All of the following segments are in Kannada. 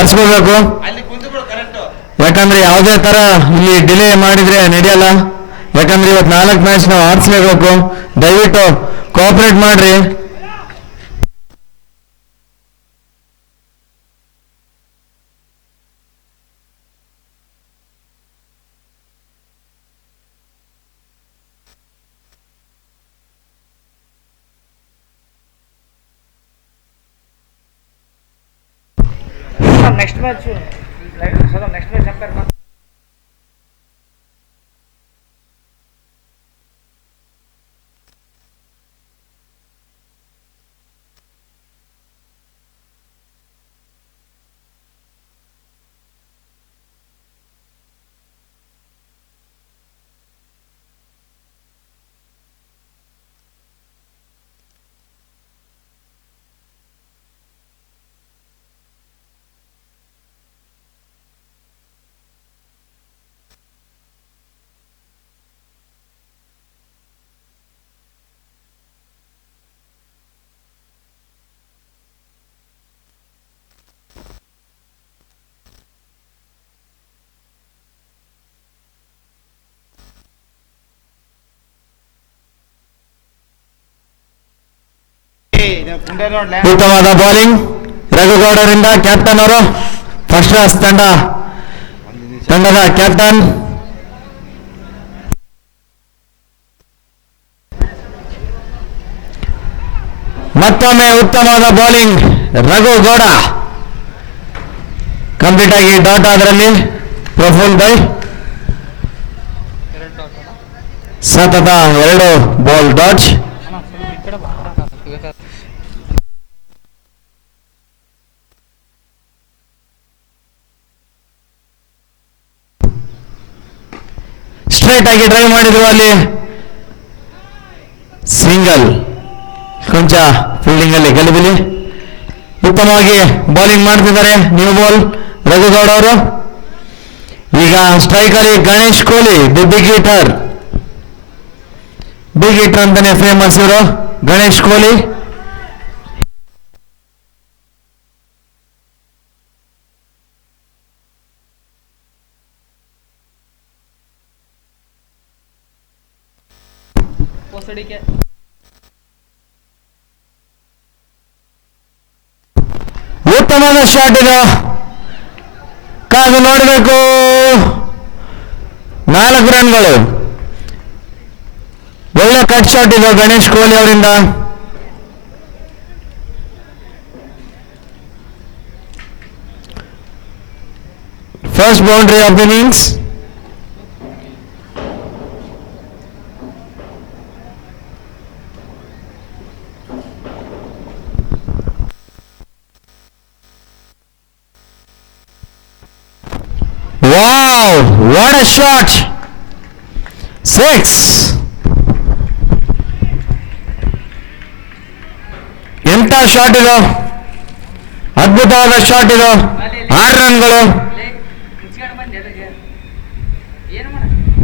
ಬರ್ಸ್ಕೋಬೇಕು. ಯಾಕಂದ್ರೆ ಯಾವುದೇ ತರ ಇಲ್ಲಿ ಡಿಲೇ ಮಾಡಿದ್ರೆ ನಡೆಯಲ್ಲ. ಯಾಕಂದ್ರೆ ಇವತ್ತು 4 ಮ್ಯಾಚ್ ನಾವು ಆಡಿಸ್ಲೇಬೇಕು. ದಯವಿಟ್ಟು ಕೋಆಪರೇಟ್ ಮಾಡ್ರಿ. ನೆಕ್ಸ್ಟ್ ಮ್ಯಾಚ್ ಅಂಪೇರ್ ಮಾಡಿ. ಉತ್ತಮವಾದ ಬೌಲಿಂಗ್ ರಘುಗೌಡರಿಂದ. ಕ್ಯಾಪ್ಟನ್ ಅವರು ಫಸ್ಟ್ ಕ್ಲಾಸ್ ತಂಡದ ಕ್ಯಾಪ್ಟನ್. ಮತ್ತೊಮ್ಮೆ ಉತ್ತಮವಾದ ಬೌಲಿಂಗ್ ರಘುಗೌಡ. ಕಂಪ್ಲೀಟ್ ಆಗಿ ಡಾಟ್ ಅದರಲ್ಲಿ ಪ್ರಫುಲ್ ಬೈ. ಸತತ 2 ಬಾಲ್ ಡಾಟ್. ಸ್ಟ್ರೈಟ್ ಆಗಿ ಡ್ರೈವ್ ಮಾಡಿದ್ರು ಅಲ್ಲಿ ಸಿಂಗಲ್. ಕೊಂಚ ಫೀಲ್ಡಿಂಗ್ ಅಲ್ಲಿ ಗಲಿಬಿಲಿ. ಉತ್ತಮವಾಗಿ ಬೌಲಿಂಗ್ ಮಾಡ್ತಿದ್ದಾರೆ ನ್ಯೂ ಬಾಲ್ ರಘುಗೌಡ ಅವರು. ಈಗ ಸ್ಟ್ರೈಕ್ ಅಲ್ಲಿ Ganesh Kohli the big hitter ಅಂತಾನೆ ಫೇಮಸ್ ಇವರು ಗಣೇಶ್ ಕೊಹ್ಲಿ. ಉತ್ತಮವಾದ ಶಾಟ್ ಇದು, ಕಾದು ನೋಡಬೇಕು. 4 ರನ್ಗಳು. ಒಳ್ಳೆ ಕಟ್ ಶಾಟ್ ಇದು ಗಣೇಶ್ ಕೊಹ್ಲಿ ಅವರಿಂದ. First boundary of the innings. Wow, what a shot! 6. ಎಂತ ಶಾಟ್ ಇದು, ಅದ್ಭುತವಾದ ಶಾಟ್ ಇದು. 6 ರನ್ಗಳು.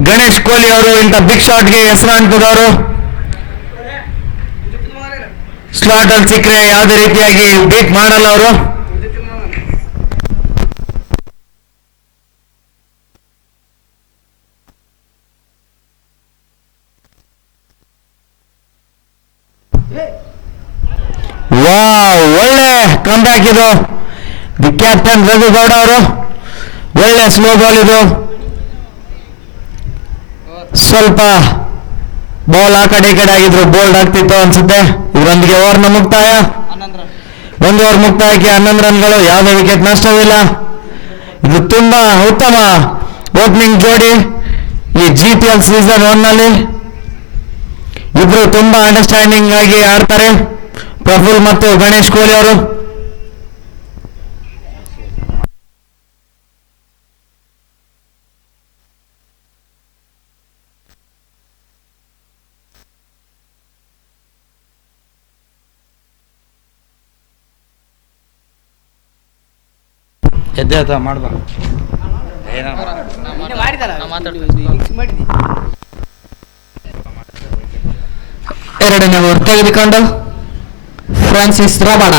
ಗಣೇಶ್ ಕೊಹ್ಲಿ ಅವರು ಇಂಥ ಬಿಗ್ ಶಾಟ್ಗೆ ಹೆಸರಾಂತದವರು. ಸ್ಲಾಟ್ ಅಲ್ಲಿ ಸಿಕ್ಕರೆ ಯಾವುದೇ ರೀತಿಯಾಗಿ ಬೀಟ್ ಮಾಡಲ್ಲ ಅವರು. ಒಳ್ಳೆ ಕಂಬ್ಯಾಕ್ ಇದು ದಿ ಕ್ಯಾಪ್ಟನ್ ರಘುಗೌಡ ಅವರು. ಒಳ್ಳೆ ಸ್ಲೋ ಬಾಲ್ ಇದು. ಸ್ವಲ್ಪ ಬಾಲ್ ಆ ಕಡೆ ಈ ಕಡೆ ಆಗಿದ್ರು ಬೋಲ್ಡ್ ಆಗ್ತಿತ್ತು ಅನ್ಸುತ್ತೆ. ಇದರೊಂದಿಗೆ ಓವರ್ನ ಮುಕ್ತಾಯ. 1 ಓವರ್ ಮುಕ್ತಾಯಕ್ಕೆ 11 ರನ್ಗಳು. ಯಾವುದೇ ವಿಕೆಟ್ ನಷ್ಟವಿಲ್ಲ. ಇದು ತುಂಬಾ ಉತ್ತಮ ಓಪನಿಂಗ್ ಜೋಡಿ ಈ GPL ಸೀಸನ್ 1 ನಲ್ಲಿ. ಇಬ್ರು ತುಂಬಾ ಅಂಡರ್ಸ್ಟ್ಯಾಂಡಿಂಗ್ ಆಗಿ ಆಡ್ತಾರೆ, ಪ್ರಫುಲ್ ಮತ್ತು ಗಣೇಶ್ ಕೊಹ್ಲಿ ಅವರು. ಎದ್ದೆ ಮಾಡ್ಬಾರ್ದು. ಎರಡನೇ ಓವರ್ ತೆಗೆದುಕೊಂಡು ಫ್ರಾನ್ಸಿಸ್ ರಬಾಡ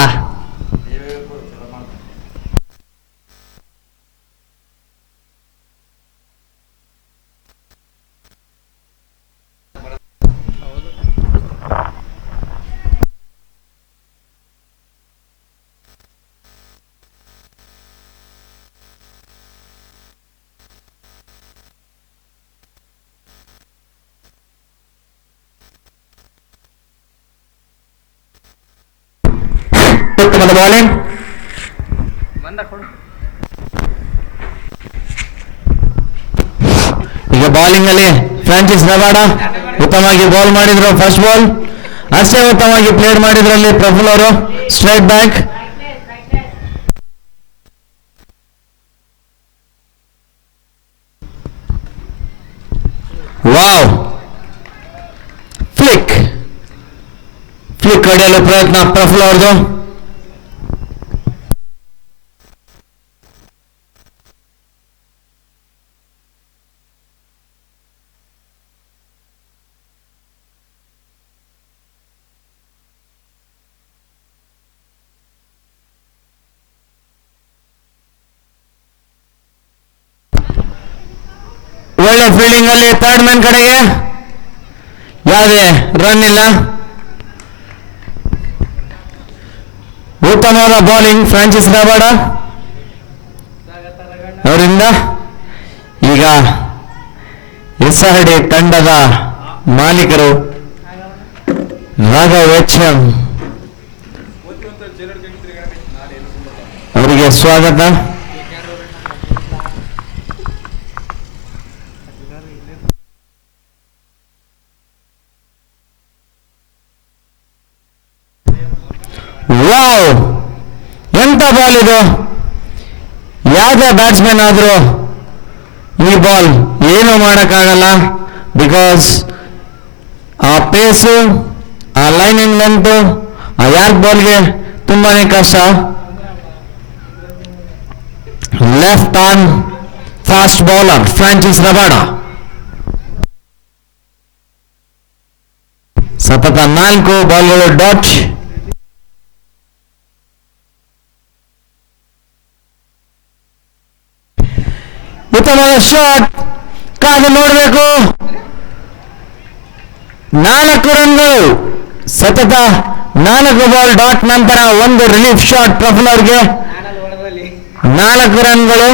ಉತ್ತಮದ ಬಾಲಿಂಗ್. ಬಂದ ಕೊಡು. ಈಗ ಬಾಲಿಂಗ್ ಅಲ್ಲಿ ಫ್ರಾನ್ಸಿಸ್ ರಬಾಡ ಉತ್ತಮವಾಗಿ ಬಾಲ್ ಮಾಡಿದ್ರು. ಫಸ್ಟ್ ಬಾಲ್ ಅಷ್ಟೇ ಉತ್ತಮವಾಗಿ ಪ್ಲೇಡ್ ಮಾಡಿದ್ರಲ್ಲಿ ಪ್ರಫುಲ್ ಅವರು. Straight back. ವಾವ್, ಫ್ಲಿಕ್ ಹೊಡೆಯಲು ಪ್ರಯತ್ನ ಪ್ರಫುಲ್ ಅವ್ರದ್ದು. ಒಳ್ಳೆ ಫೀಲ್ಡಿಂಗ್ ಅಲ್ಲಿ ಥರ್ಡ್ ಮ್ಯಾನ್ ಕಡೆಗೆ ಯಾವುದೇ ರನ್ ಇಲ್ಲ. ಉತ್ತಮವಾದ ಬೌಲಿಂಗ್ ಫ್ರಾನ್ಸಿಸ್ ರಬಾಡ ಅವರಿಂದ. ಈಗ SRD ತಂಡದ ಮಾಲೀಕರು ರಾಘವ್ HM ಅವರಿಗೆ ಸ್ವಾಗತ. ವಾವ್, ಎಂತ ಬಾಲ್ ಇದು! ಯಾವುದೇ ಬ್ಯಾಟ್ಸ್ಮನ್ ಆದ್ರೂ ಈ ಬಾಲ್ ಏನು ಮಾಡೋಕ್ಕಾಗಲ್ಲ. ಬಿಕಾಸ್ ಆ ಪೇಸು, ಆ ಲೈನಿಂಗ್ ಲೆಂತ್, ಆ ಯಾರ್ಕ್ ಬಾಲ್ಗೆ ತುಂಬಾನೇ ಕಷ್ಟ. Left arm fast bowler Francis Rabada ಸತತ 4 ಬಾಲ್ಗಳು ಡಾಟ್. ಉತ್ತಮವಾದ ಶಾಟ್, ಕಾದು ನೋಡಬೇಕು. 4 ರನ್ಗಳು, ಸತತ 4 ಬಾಲ್ ಡಾಟ್ ನಂತರ 1 ರಿಲೀಫ್ ಶಾಟ್ ಪ್ರಫುಲ್ ಅವ್ರಿಗೆ. 4 ರನ್ಗಳು.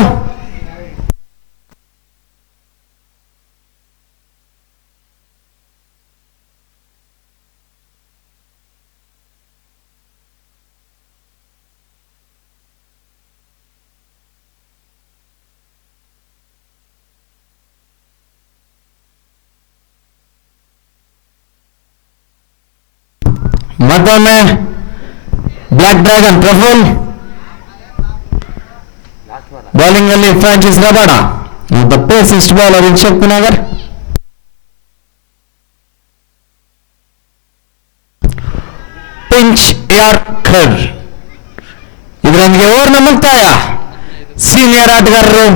ಮತ್ತೊಮ್ಮೆ ಬ್ಲಾಕ್ ಡ್ರ್ಯಾಗನ್ ಪ್ರಫುಲ್, ಬೌಲಿಂಗ್ ಅಲ್ಲಿ Francis Rabada, the pacest bowler in Shakti Nagar. Pinch yorker, ಇದರೊಂದಿಗೆ ಓವರ್ನ ಮುಕ್ತಾಯ. ಸೀನಿಯರ್ ಆಟಗಾರರು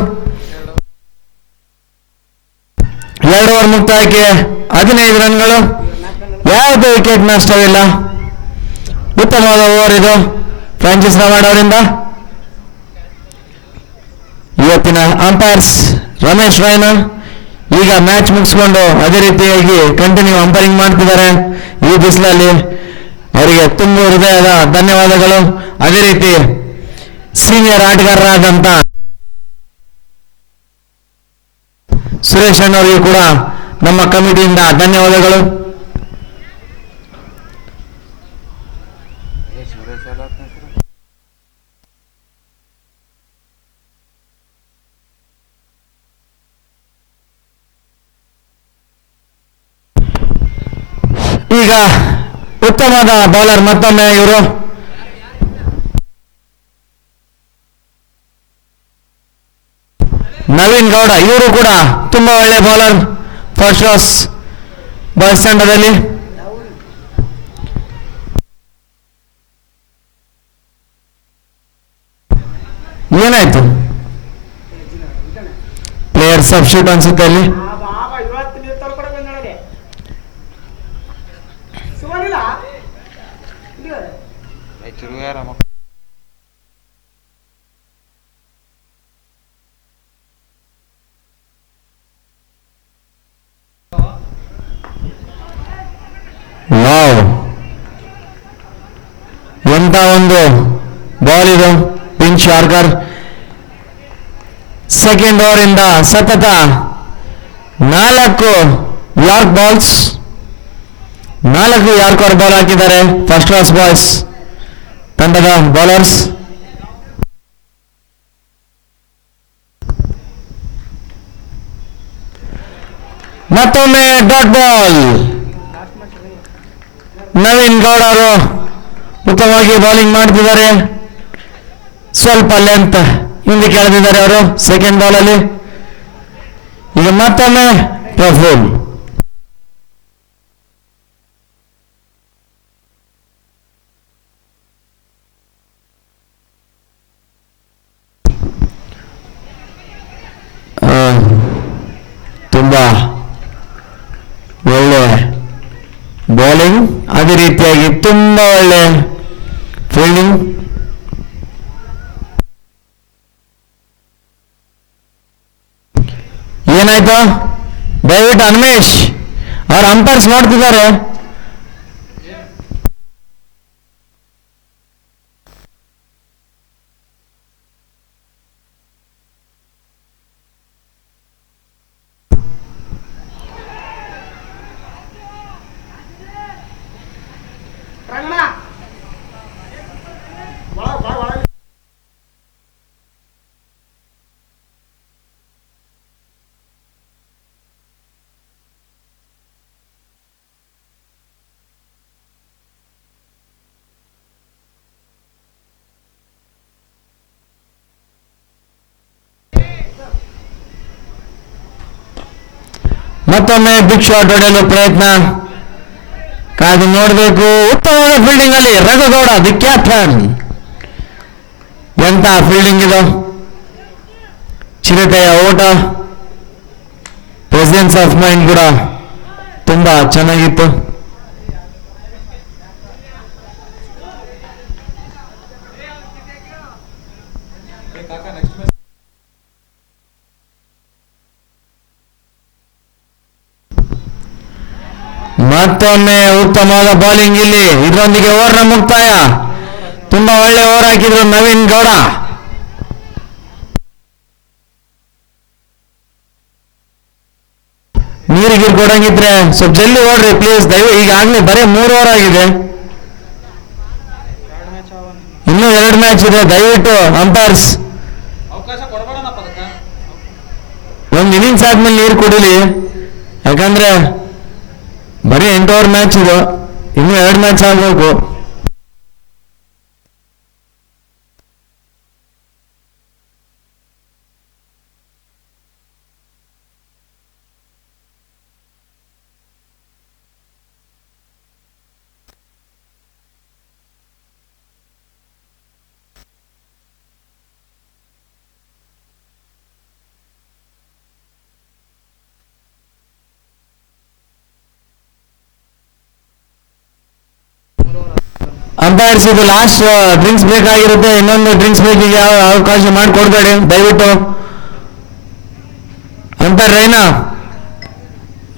2 ಓವರ್ ಮುಕ್ತಾಯಕ್ಕೆ 15 ರನ್ಗಳು, ಯಾವುದೇ ವಿಕೆಟ್ ನಷ್ಟವಿಲ್ಲ. ಉತ್ತಮವಾದ ಓವರ್ ಇದು ಫ್ರಾನ್ಸಿಸ್ ರಬಾಡ ಅವರಿಂದ. ಇವತ್ತಿನ ಅಂಪೈರ್ಸ್ ರಮೇಶ್ ರೈನಾ ಈಗ ಮ್ಯಾಚ್ ಮುಗಿಸ್ಕೊಂಡು ಅದೇ ರೀತಿಯಾಗಿ ಕಂಟಿನ್ಯೂ ಅಂಪೈರಿಂಗ್ ಮಾಡ್ತಿದ್ದಾರೆ ಈ ಬಿಸಿಲಲ್ಲಿ. ಅವರಿಗೆ ತುಂಬ ಹೃದಯದ ಧನ್ಯವಾದಗಳು. ಅದೇ ರೀತಿ ಸೀನಿಯರ್ ಆಟಗಾರರಾದಂಥ ಸುರೇಶ್ ಅಣ್ಣವರಿಗೂ ಕೂಡ ನಮ್ಮ ಕಮಿಟಿಯಿಂದ ಧನ್ಯವಾದಗಳು. ಈಗ ಉತ್ತಮವಾದ ಬೌಲರ್ ಮತ್ತೊಮ್ಮೆ ಇವರು ನವೀನ್ ಗೌಡ, ಇವರು ಕೂಡ ತುಂಬಾ ಒಳ್ಳೆ ಬೌಲರ್ ಫಸ್ಟ್ ಕ್ಲಾಸ್ ಬಾಯ್ಸ್ ತಂಡದಲ್ಲಿ. ಏನಾಯ್ತು? ಪ್ಲೇಯರ್ ಸಬ್ಸ್ಟಿಟ್ಯೂಟ್ ಅನ್ಸುತ್ತೆ ಅಲ್ಲಿ. ವಾವ್, ಎಂತ ಒಂದು ಬಾಲ್ ಇದು ಪಿಂಚ್ ಯಾರ್ಕರ್. ಸೆಕೆಂಡ್ ಓವರ್ ಇಂದ ಸತತ 4 ಯಾರ್ಕ್ ಬಾಲ್ಸ್, 4 ಯಾರ್ಕರ್ ಬಾಲ್ ಹಾಕಿದ್ದಾರೆ ಫಸ್ಟ್ ಕ್ಲಾಸ್ ಬಾಯ್ಸ್. ತಂಡದ ಬೌಲರ್ಸ್. ಮತ್ತೊಮ್ಮೆ ಡಾಟ್ ಬಾಲ್. ನವೀನ್ ಗೌಡ ಅವರು ಉತ್ತಮವಾಗಿ ಬೌಲಿಂಗ್ ಮಾಡ್ತಿದ್ದಾರೆ. ಸ್ವಲ್ಪ ಲೆಂತ್ ಹಿಂದೆ ಕೆಳದಿದ್ದಾರೆ ಅವರು ಸೆಕೆಂಡ್ ಬಾಲ್ ಅಲ್ಲಿ. ಈಗ ಮತ್ತೊಮ್ಮೆ ಪ್ರಫುಲ್. ತುಂಬಾ ಒಳ್ಳೆ ಬೌಲಿಂಗ್, ಅದೇ ರೀತಿಯಾಗಿ ತುಂಬಾ ಒಳ್ಳೆ ಫೀಲ್ಡಿಂಗ್. ಏನಾಯ್ತು? ದಯವಿಟ್ಟು ಅನ್ಮೇಶ್ ಅವ್ರ ಅಂಪೈರ್ಸ್ ನೋಡ್ತಿದ್ದಾರೆ. ಮತ್ತೊಮ್ಮೆ ಬಿಗ್ ಶಾಟ್ ಹೊಡೆಯಲು ಪ್ರಯತ್ನ, ಕಾದು ನೋಡಬೇಕು. ಉತ್ತಮವಾದ ಫೀಲ್ಡಿಂಗ್ ಅಲ್ಲಿ ರಘುಗೌಡ ದಿ ಕ್ಯಾಪ್ಟನ್. ಎಂತ ಫೀಲ್ಡಿಂಗ್ ಇದು! ಚಿರತೆಯ ಓಟ, ಪ್ರೆಸೆನ್ಸ್ ಆಫ್ ಮೈಂಡ್ ಕೂಡ ತುಂಬಾ ಚೆನ್ನಾಗಿತ್ತು. ಮತ್ತೊಮ್ಮೆ ಉತ್ತಮವಾದ ಬೌಲಿಂಗ್ ಇಲ್ಲಿ. ಇದರೊಂದಿಗೆ ಓವರ್ನ ಮುಕ್ತಾಯ. ತುಂಬಾ ಒಳ್ಳೆ ಓವರ್ ಹಾಕಿದ್ರು ನವೀನ್ ಗೌಡ. ನೀರಿಗೆ ಕೊಡಂಗಿದ್ರೆ ಸ್ವಲ್ಪ ಜಲ್ದಿ ಓಡ್ರಿ ಪ್ಲೀಸ್ ದಯವಿಟ್ಟು. ಈಗಾಗಲೇ ಬರೀ 3 ಓವರ್ ಆಗಿದೆ, ಇನ್ನೂ 2 ಮ್ಯಾಚ್ ಇದೆ. ದಯವಿಟ್ಟು ಅಂಪೈರ್ಸ್ ಒಂದು ಇನ್ನಿಂಗ್ಸ್ ಆದ್ಮೇಲೆ ನೀರು ಕುಡಿಲಿ, ಯಾಕಂದ್ರೆ ಬರೀ 8 ಓವರ್ ಮ್ಯಾಚ್ ಇದು, ಇನ್ನೂ 2 ಮ್ಯಾಚ್ ಆಗಬೇಕು. ಅಂಪೈರ್ಸ್ ಇದು ಲಾಸ್ಟ್ ಡ್ರಿಂಕ್ಸ್ ಬ್ರೇಕ್ ಆಗಿರುತ್ತೆ. ಇನ್ನೊಂದು ಡ್ರಿಂಕ್ಸ್ ಬ್ರೇಕಿಗೆ ಯಾವ ಅವಕಾಶ ಮಾಡಿಕೊಡ್ಬೇಡಿ ದಯವಿಟ್ಟು. ಅಂಪೈರ್ ರೈನಾ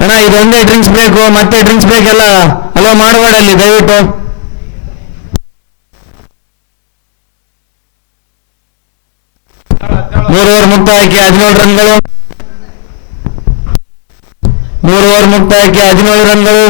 ಅಣ್ಣ, ಇದೊಂದೇ ಡ್ರಿಂಕ್ಸ್ ಬ್ರೇಕು, ಮತ್ತೆ ಡ್ರಿಂಕ್ಸ್ ಬ್ರೇಕ್ ಎಲ್ಲ ಅಲೋ ಮಾಡಬೇಡ ಅಲ್ಲಿ ದಯವಿಟ್ಟು. ಮೂರು ಓವರ್ ಮುಕ್ತಾಯಕ್ಕೆ 17 ರನ್ಗಳು. 3 ಓವರ್ ಮುಕ್ತಾಯಕ್ಕೆ 17 ರನ್ಗಳು.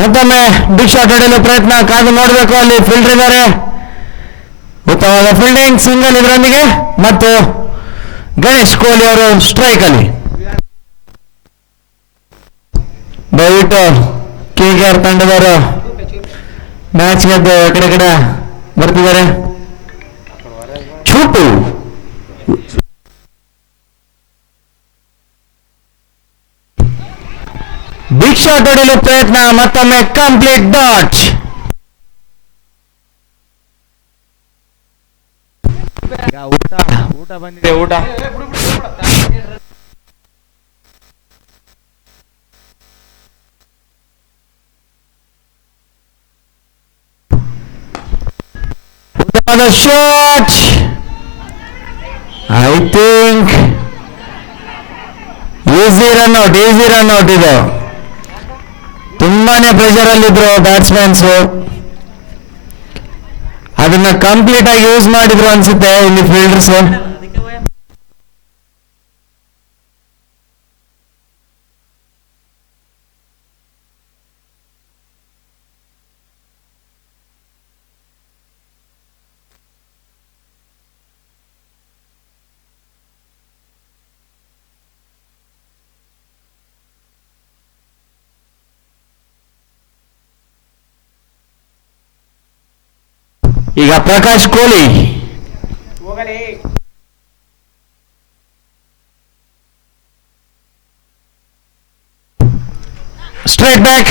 ಮತ್ತೊಮ್ಮೆ ಬಿಗ್ ಶಾಟ್ ಹೊಡೆಯಲು ಪ್ರಯತ್ನ, ಕಾದು ನೋಡಬೇಕು. ಅಲ್ಲಿ ಫೀಲ್ಡರ್ ಇದ್ದಾರೆ, ಉತ್ತಮವಾದ ಫೀಲ್ಡಿಂಗ್, ಸಿಂಗಲ್ ಇದರೊಂದಿಗೆ. ಮತ್ತು ಗಣೇಶ್ ಕೊಹ್ಲಿ ಅವರು ಸ್ಟ್ರೈಕ್ ಅಲ್ಲಿ. ದಯವಿಟ್ಟು KKR ತಂಡದವರು ಮ್ಯಾಚ್ ಗೆದ್ದು ಕಡೆ ಬರ್ತಿದ್ದಾರೆ. ಚೂಟು ಬಿಗ್ ಶಾಟ್ ಹೊಡೆಯಲು ಪ್ರಯತ್ನ, ಮತ್ತೊಮ್ಮೆ ಕಂಪ್ಲೀಟ್ ಡಾಟ್. ಊಟ ಬಂದಿದೆ, ಊಟ. ಉತ್ತಮವಾದ shot. I think easy run out ಇದು. ತುಂಬಾನೇ ಪ್ರೆಷರ್ ಅಲ್ಲಿದ್ರು ಬ್ಯಾಟ್ಸ್ಮನ್ಸು, ಅದನ್ನ ಕಂಪ್ಲೀಟ್ ಆಗಿ ಯೂಸ್ ಮಾಡಿದ್ರು ಅನ್ಸುತ್ತೆ ಇಲ್ಲಿ ಫೀಲ್ಡರ್ಸ್. ಈಗ ಪ್ರಕಾಶ್ ಕೋಹ್ಲಿ ಹೋಗಲಿ. Straight back.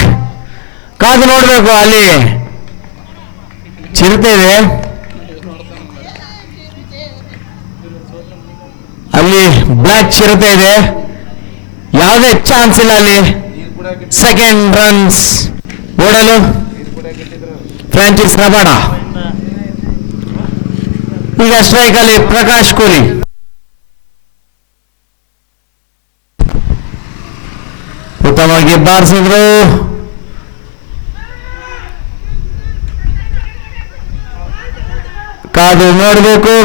ಕಾದು ನೋಡ್ಬೇಕು, ಅಲ್ಲಿ ಚಿರತೆ ಇದೆ, ಅಲ್ಲಿ ಬ್ಲ್ಯಾಕ್ ಚಿರತೆ ಇದೆ, ಯಾವುದೇ ಚಾನ್ಸ್ ಇಲ್ಲ ಅಲ್ಲಿ. ಸೆಕೆಂಡ್ ರನ್ಸ್ ಓಡಲು ಫ್ರಾಂಚಿಸ್ ರಬಾಡ. ಈಗ ಸ್ಟ್ರೈಕ್ ಅಲ್ಲಿ ಪ್ರಕಾಶ್ ಕೋಹ್ಲಿ. ಉತ್ತಮವಾಗಿ ಬಾರಿಸಿದ್ರು. ಕಾದು ನೋಡಬೇಕು.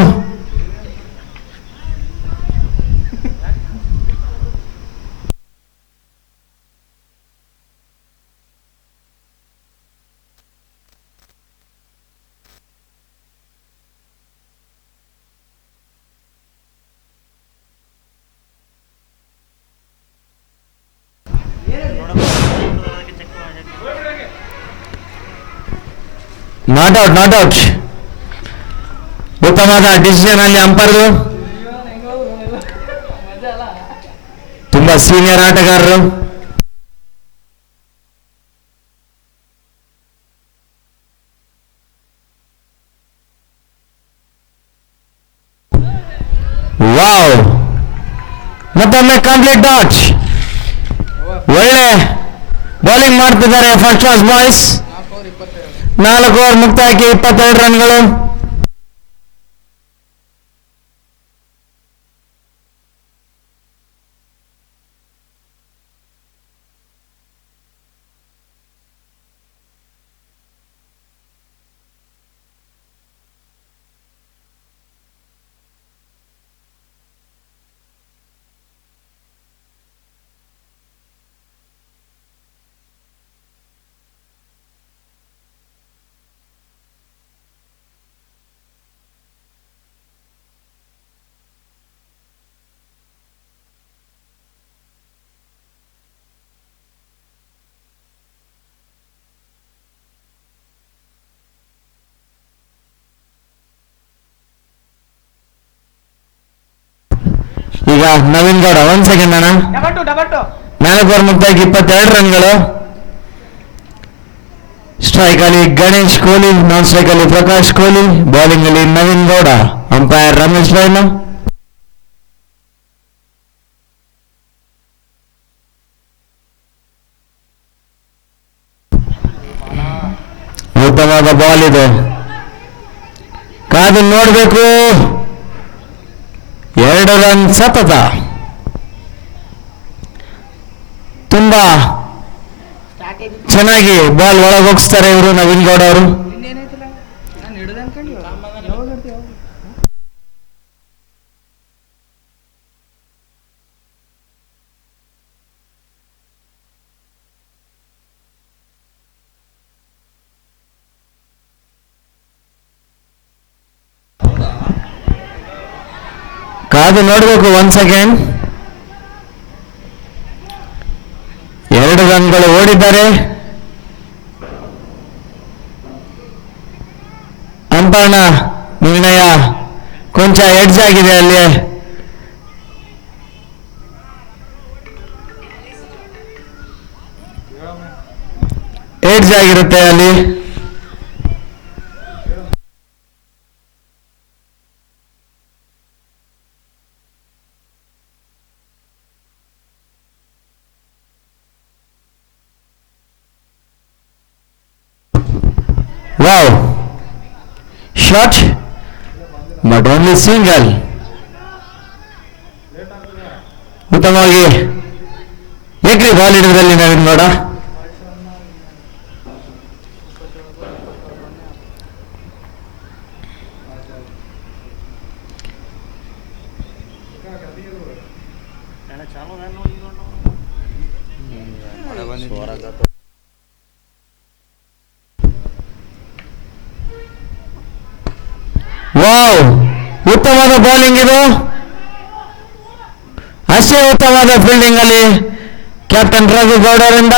Not out, not out. ಉತ್ತಮವಾದ ಡಿಸಿಷನ್ ಅಲ್ಲಿ ಅಂಪೈರ್ದು. ತುಂಬಾ ಸೀನಿಯರ್ ಆಟಗಾರರು. ವಾವ್, ಮತ್ತೊಮ್ಮೆ ಕಂಪ್ಲೀಟ್ ಡಾಟ್. ಒಳ್ಳೆ ಬೌಲಿಂಗ್ ಮಾಡ್ತಿದ್ದಾರೆ ಫಸ್ಟ್ ಕ್ಲಾಸ್ ಬಾಯ್ಸ್. 4 ಓವರ್ ಮುಕ್ತಾಯಕ್ಕೆ 22 ರನ್ಗಳು. ಈಗ ನವೀನ್ ಗೌಡ 1 ಸೆಕೆಂಡ್ ಅಣ್ಣ. 4 ಓವರ್ ಮುಕ್ತಾಯಕ್ಕೆ 22 ರನ್ಗಳು. ಸ್ಟ್ರೈಕ್ ಅಲ್ಲಿ ಗಣೇಶ್ ಕೊಹ್ಲಿ, ನಾನ್ ಸ್ಟ್ರೈಕ್ ಅಲ್ಲಿ ಪ್ರಕಾಶ್ ಕೋಹ್ಲಿ, ಬೌಲಿಂಗ್ ಅಲ್ಲಿ ನವೀನ್ ಗೌಡ, ಅಂಪೈರ್ ರಮೇಶ್ ರೈನ. ಉತ್ತಮವಾದ ಬಾಲ್ ಇದು, ಕಾದು ನೋಡಬೇಕು. 2 ರನ್ ಸತತ. ತುಂಬಾ ಚೆನ್ನಾಗಿ ಬಾಲ್ ಒಳಗೆ ಹೋಗಿಸ್ತಾರೆ ಇವರು ನವೀನ್ ಗೌಡ ಅವರು. ಕಾದು ನೋಡಬೇಕು. 1 ಸೆಕೆಂಡ್. 2 ರನ್ಗಳು ಓಡಿದ್ದಾರೆ. ಅಂಪೈರ್ನ ನಿರ್ಣಯ ಕೊಂಚ ಎಡ್ಜ್ ಆಗಿದೆ, ಅಲ್ಲಿ ಎಡ್ಜ್ ಆಗಿರುತ್ತೆ ಅಲ್ಲಿ. Wow, shot, but only single. ಉತ್ತಮವಾಗಿ ಏಕ್ರಿ ಬಾಲ್ ಹಿಡಿದ್ರಲ್ಲಿ ನವೀನ್ ಗೌಡ. ವಾವ್, ಉತ್ತಮವಾದ ಬೌಲಿಂಗ್ ಇದು. ಅಷ್ಟೇ ಉತ್ತಮವಾದ ಫೀಲ್ಡಿಂಗ್ ಅಲ್ಲಿ ಕ್ಯಾಪ್ಟನ್ ರಘು ಗೌಡ ಅವರಿಂದ.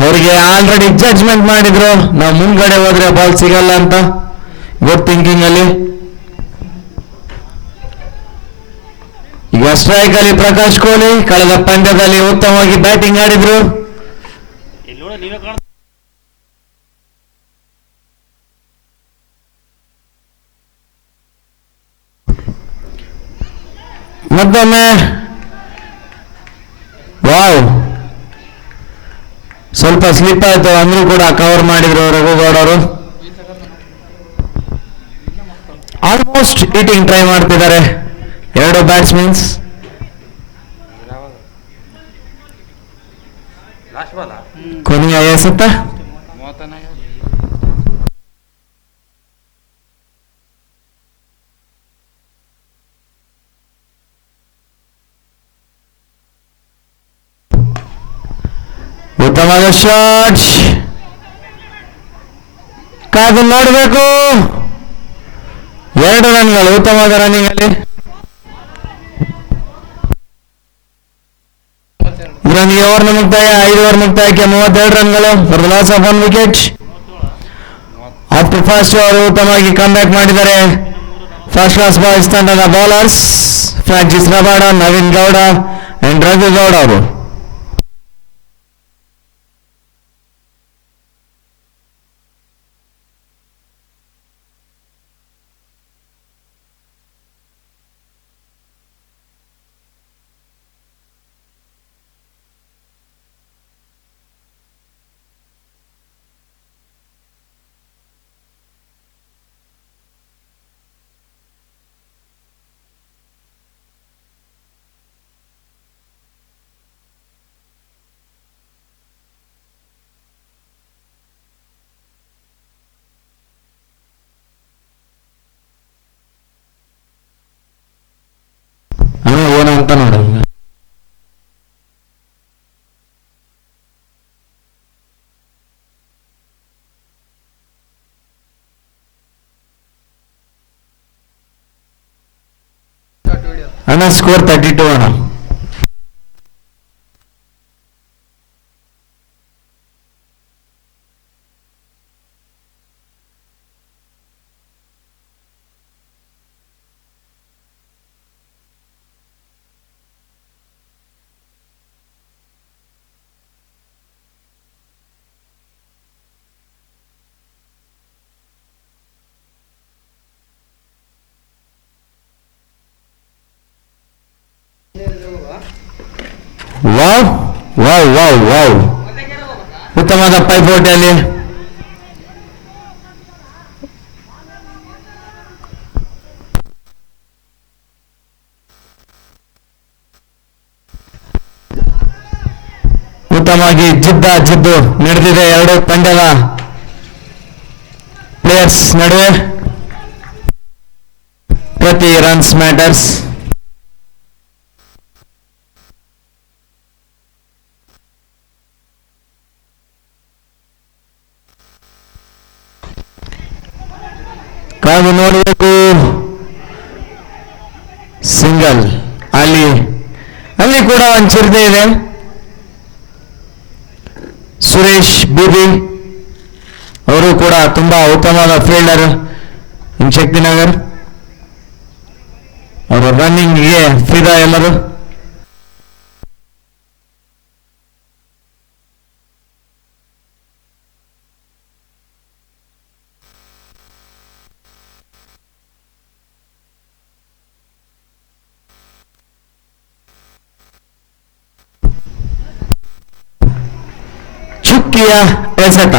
ಅವರಿಗೆ ಆಲ್ರೆಡಿ ಜಡ್ಜ್ಮೆಂಟ್ ಮಾಡಿದ್ರು, ನಾವು ಮುಂದ್ಗಡೆ ಹೋದ್ರೆ ಬಾಲ್ ಸಿಗಲ್ಲ ಅಂತ, ಗುಡ್ ಥಿಂಕಿಂಗ್ ಅಲ್ಲಿ. ಈಗ ಸ್ಟ್ರೈಕ್ ಅಲ್ಲಿ ಪ್ರಕಾಶ್ ಕೊಹ್ಲಿ ಕಳೆದ ಪಂದ್ಯದಲ್ಲಿ ಉತ್ತಮವಾಗಿ ಬ್ಯಾಟಿಂಗ್ ಆಡಿದ್ರು. ಮತ್ತೊಮ್ಮೆ ವಾವ್, ಸ್ವಲ್ಪ ಸ್ಲಿಪ್ ಆಯ್ತು ಅಂದ್ರೂ ಕೂಡ ಕವರ್ ಮಾಡಿದ್ರು ರಘುಗೌಡ ಅವರು. ಆಲ್ಮೋಸ್ಟ್ ಈಟಿಂಗ್ ಟ್ರೈ ಮಾಡ್ತಿದ್ದಾರೆ ಎರಡು ಬ್ಯಾಟ್ಸ್ಮನ್ಸ್. ಕೊನೆಯ ಎಸೆತ ಉತ್ತಮವಾದ ಶಾಟ್, ಕಾದು ನೋಡಬೇಕು. 2 ರನ್ಗಳು ಉತ್ತಮವಾದ ರನ್ನಿಂಗ್ ಅಲ್ಲಿ. ಇದರೊಂದಿಗೆ ಓವರ್ನ ಮುಕ್ತಾಯ, 5 ಓವರ್ ಮುಕ್ತಾಯಕ್ಕೆ 32 ರನ್ಗಳು for the loss of 1 wicket. After first over ಉತ್ತಮವಾಗಿ ಕಮ್ಬ್ಯಾಕ್ ಮಾಡಿದ್ದಾರೆ ಫಸ್ಟ್ ಕ್ಲಾಸ್ ಬಾಯ್ಸ್ ತಂಡದ bowlers Francis Rabada, Naveen Gowda and Raghu Gowda ಅವರು. ಏನಂತ ನೋಡಿ ಅಣ್ಣ, ಸ್ಕೋರ್ 32 ಅಣ್ಣ. ವಾವ್ ವಾವ್ ವಾವ್ ವಾವ್, ಉತ್ತಮವಾದ ಪೈಪೋಟಿಯಲ್ಲಿ ಉತ್ತಮವಾಗಿ ಜಿದ್ದು ನಡೆದಿದೆ ಎರಡು ಪಂದ್ಯದ ಪ್ಲೇಯರ್ಸ್ ನಡುವೆ. ಪ್ರತಿ ರನ್ಸ್ ಮ್ಯಾಟರ್ಸ್. ಕಾದು ನೋಡಬೇಕು. ಸಿಂಗಲ್ ಅಲ್ಲಿ ಕೂಡ ಒಂದು ಚಿರತೆ ಇದೆ. ಸುರೇಶ್ ಬಿಬಿ ಅವರು ಕೂಡ ತುಂಬಾ ಉತ್ತಮವಾದ ಫೀಲ್ಡರ್ ಇನ್ ಶಕ್ತಿನಗರ್. ಅವರ ರನ್ನಿಂಗ್ಗೆ ಫಿದಾ ಎಲ್ಲರೂ. ಚುಕ್ಕಿಯ ಎಸೆತ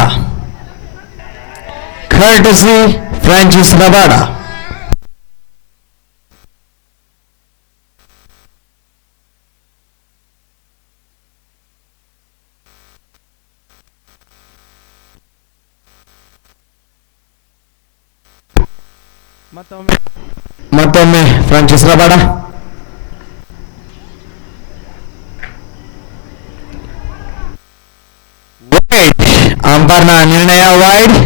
courtesy ಫ್ರಾನ್ಸಿಸ್ ರಬಾಡ. ಮತ್ತೊಮ್ಮೆ ಫ್ರಾನ್ಸಿಸ್ ರಬಾಡ. ಅಂಪೈರ್ನ ನಿರ್ಣಯ ವೈಡ್.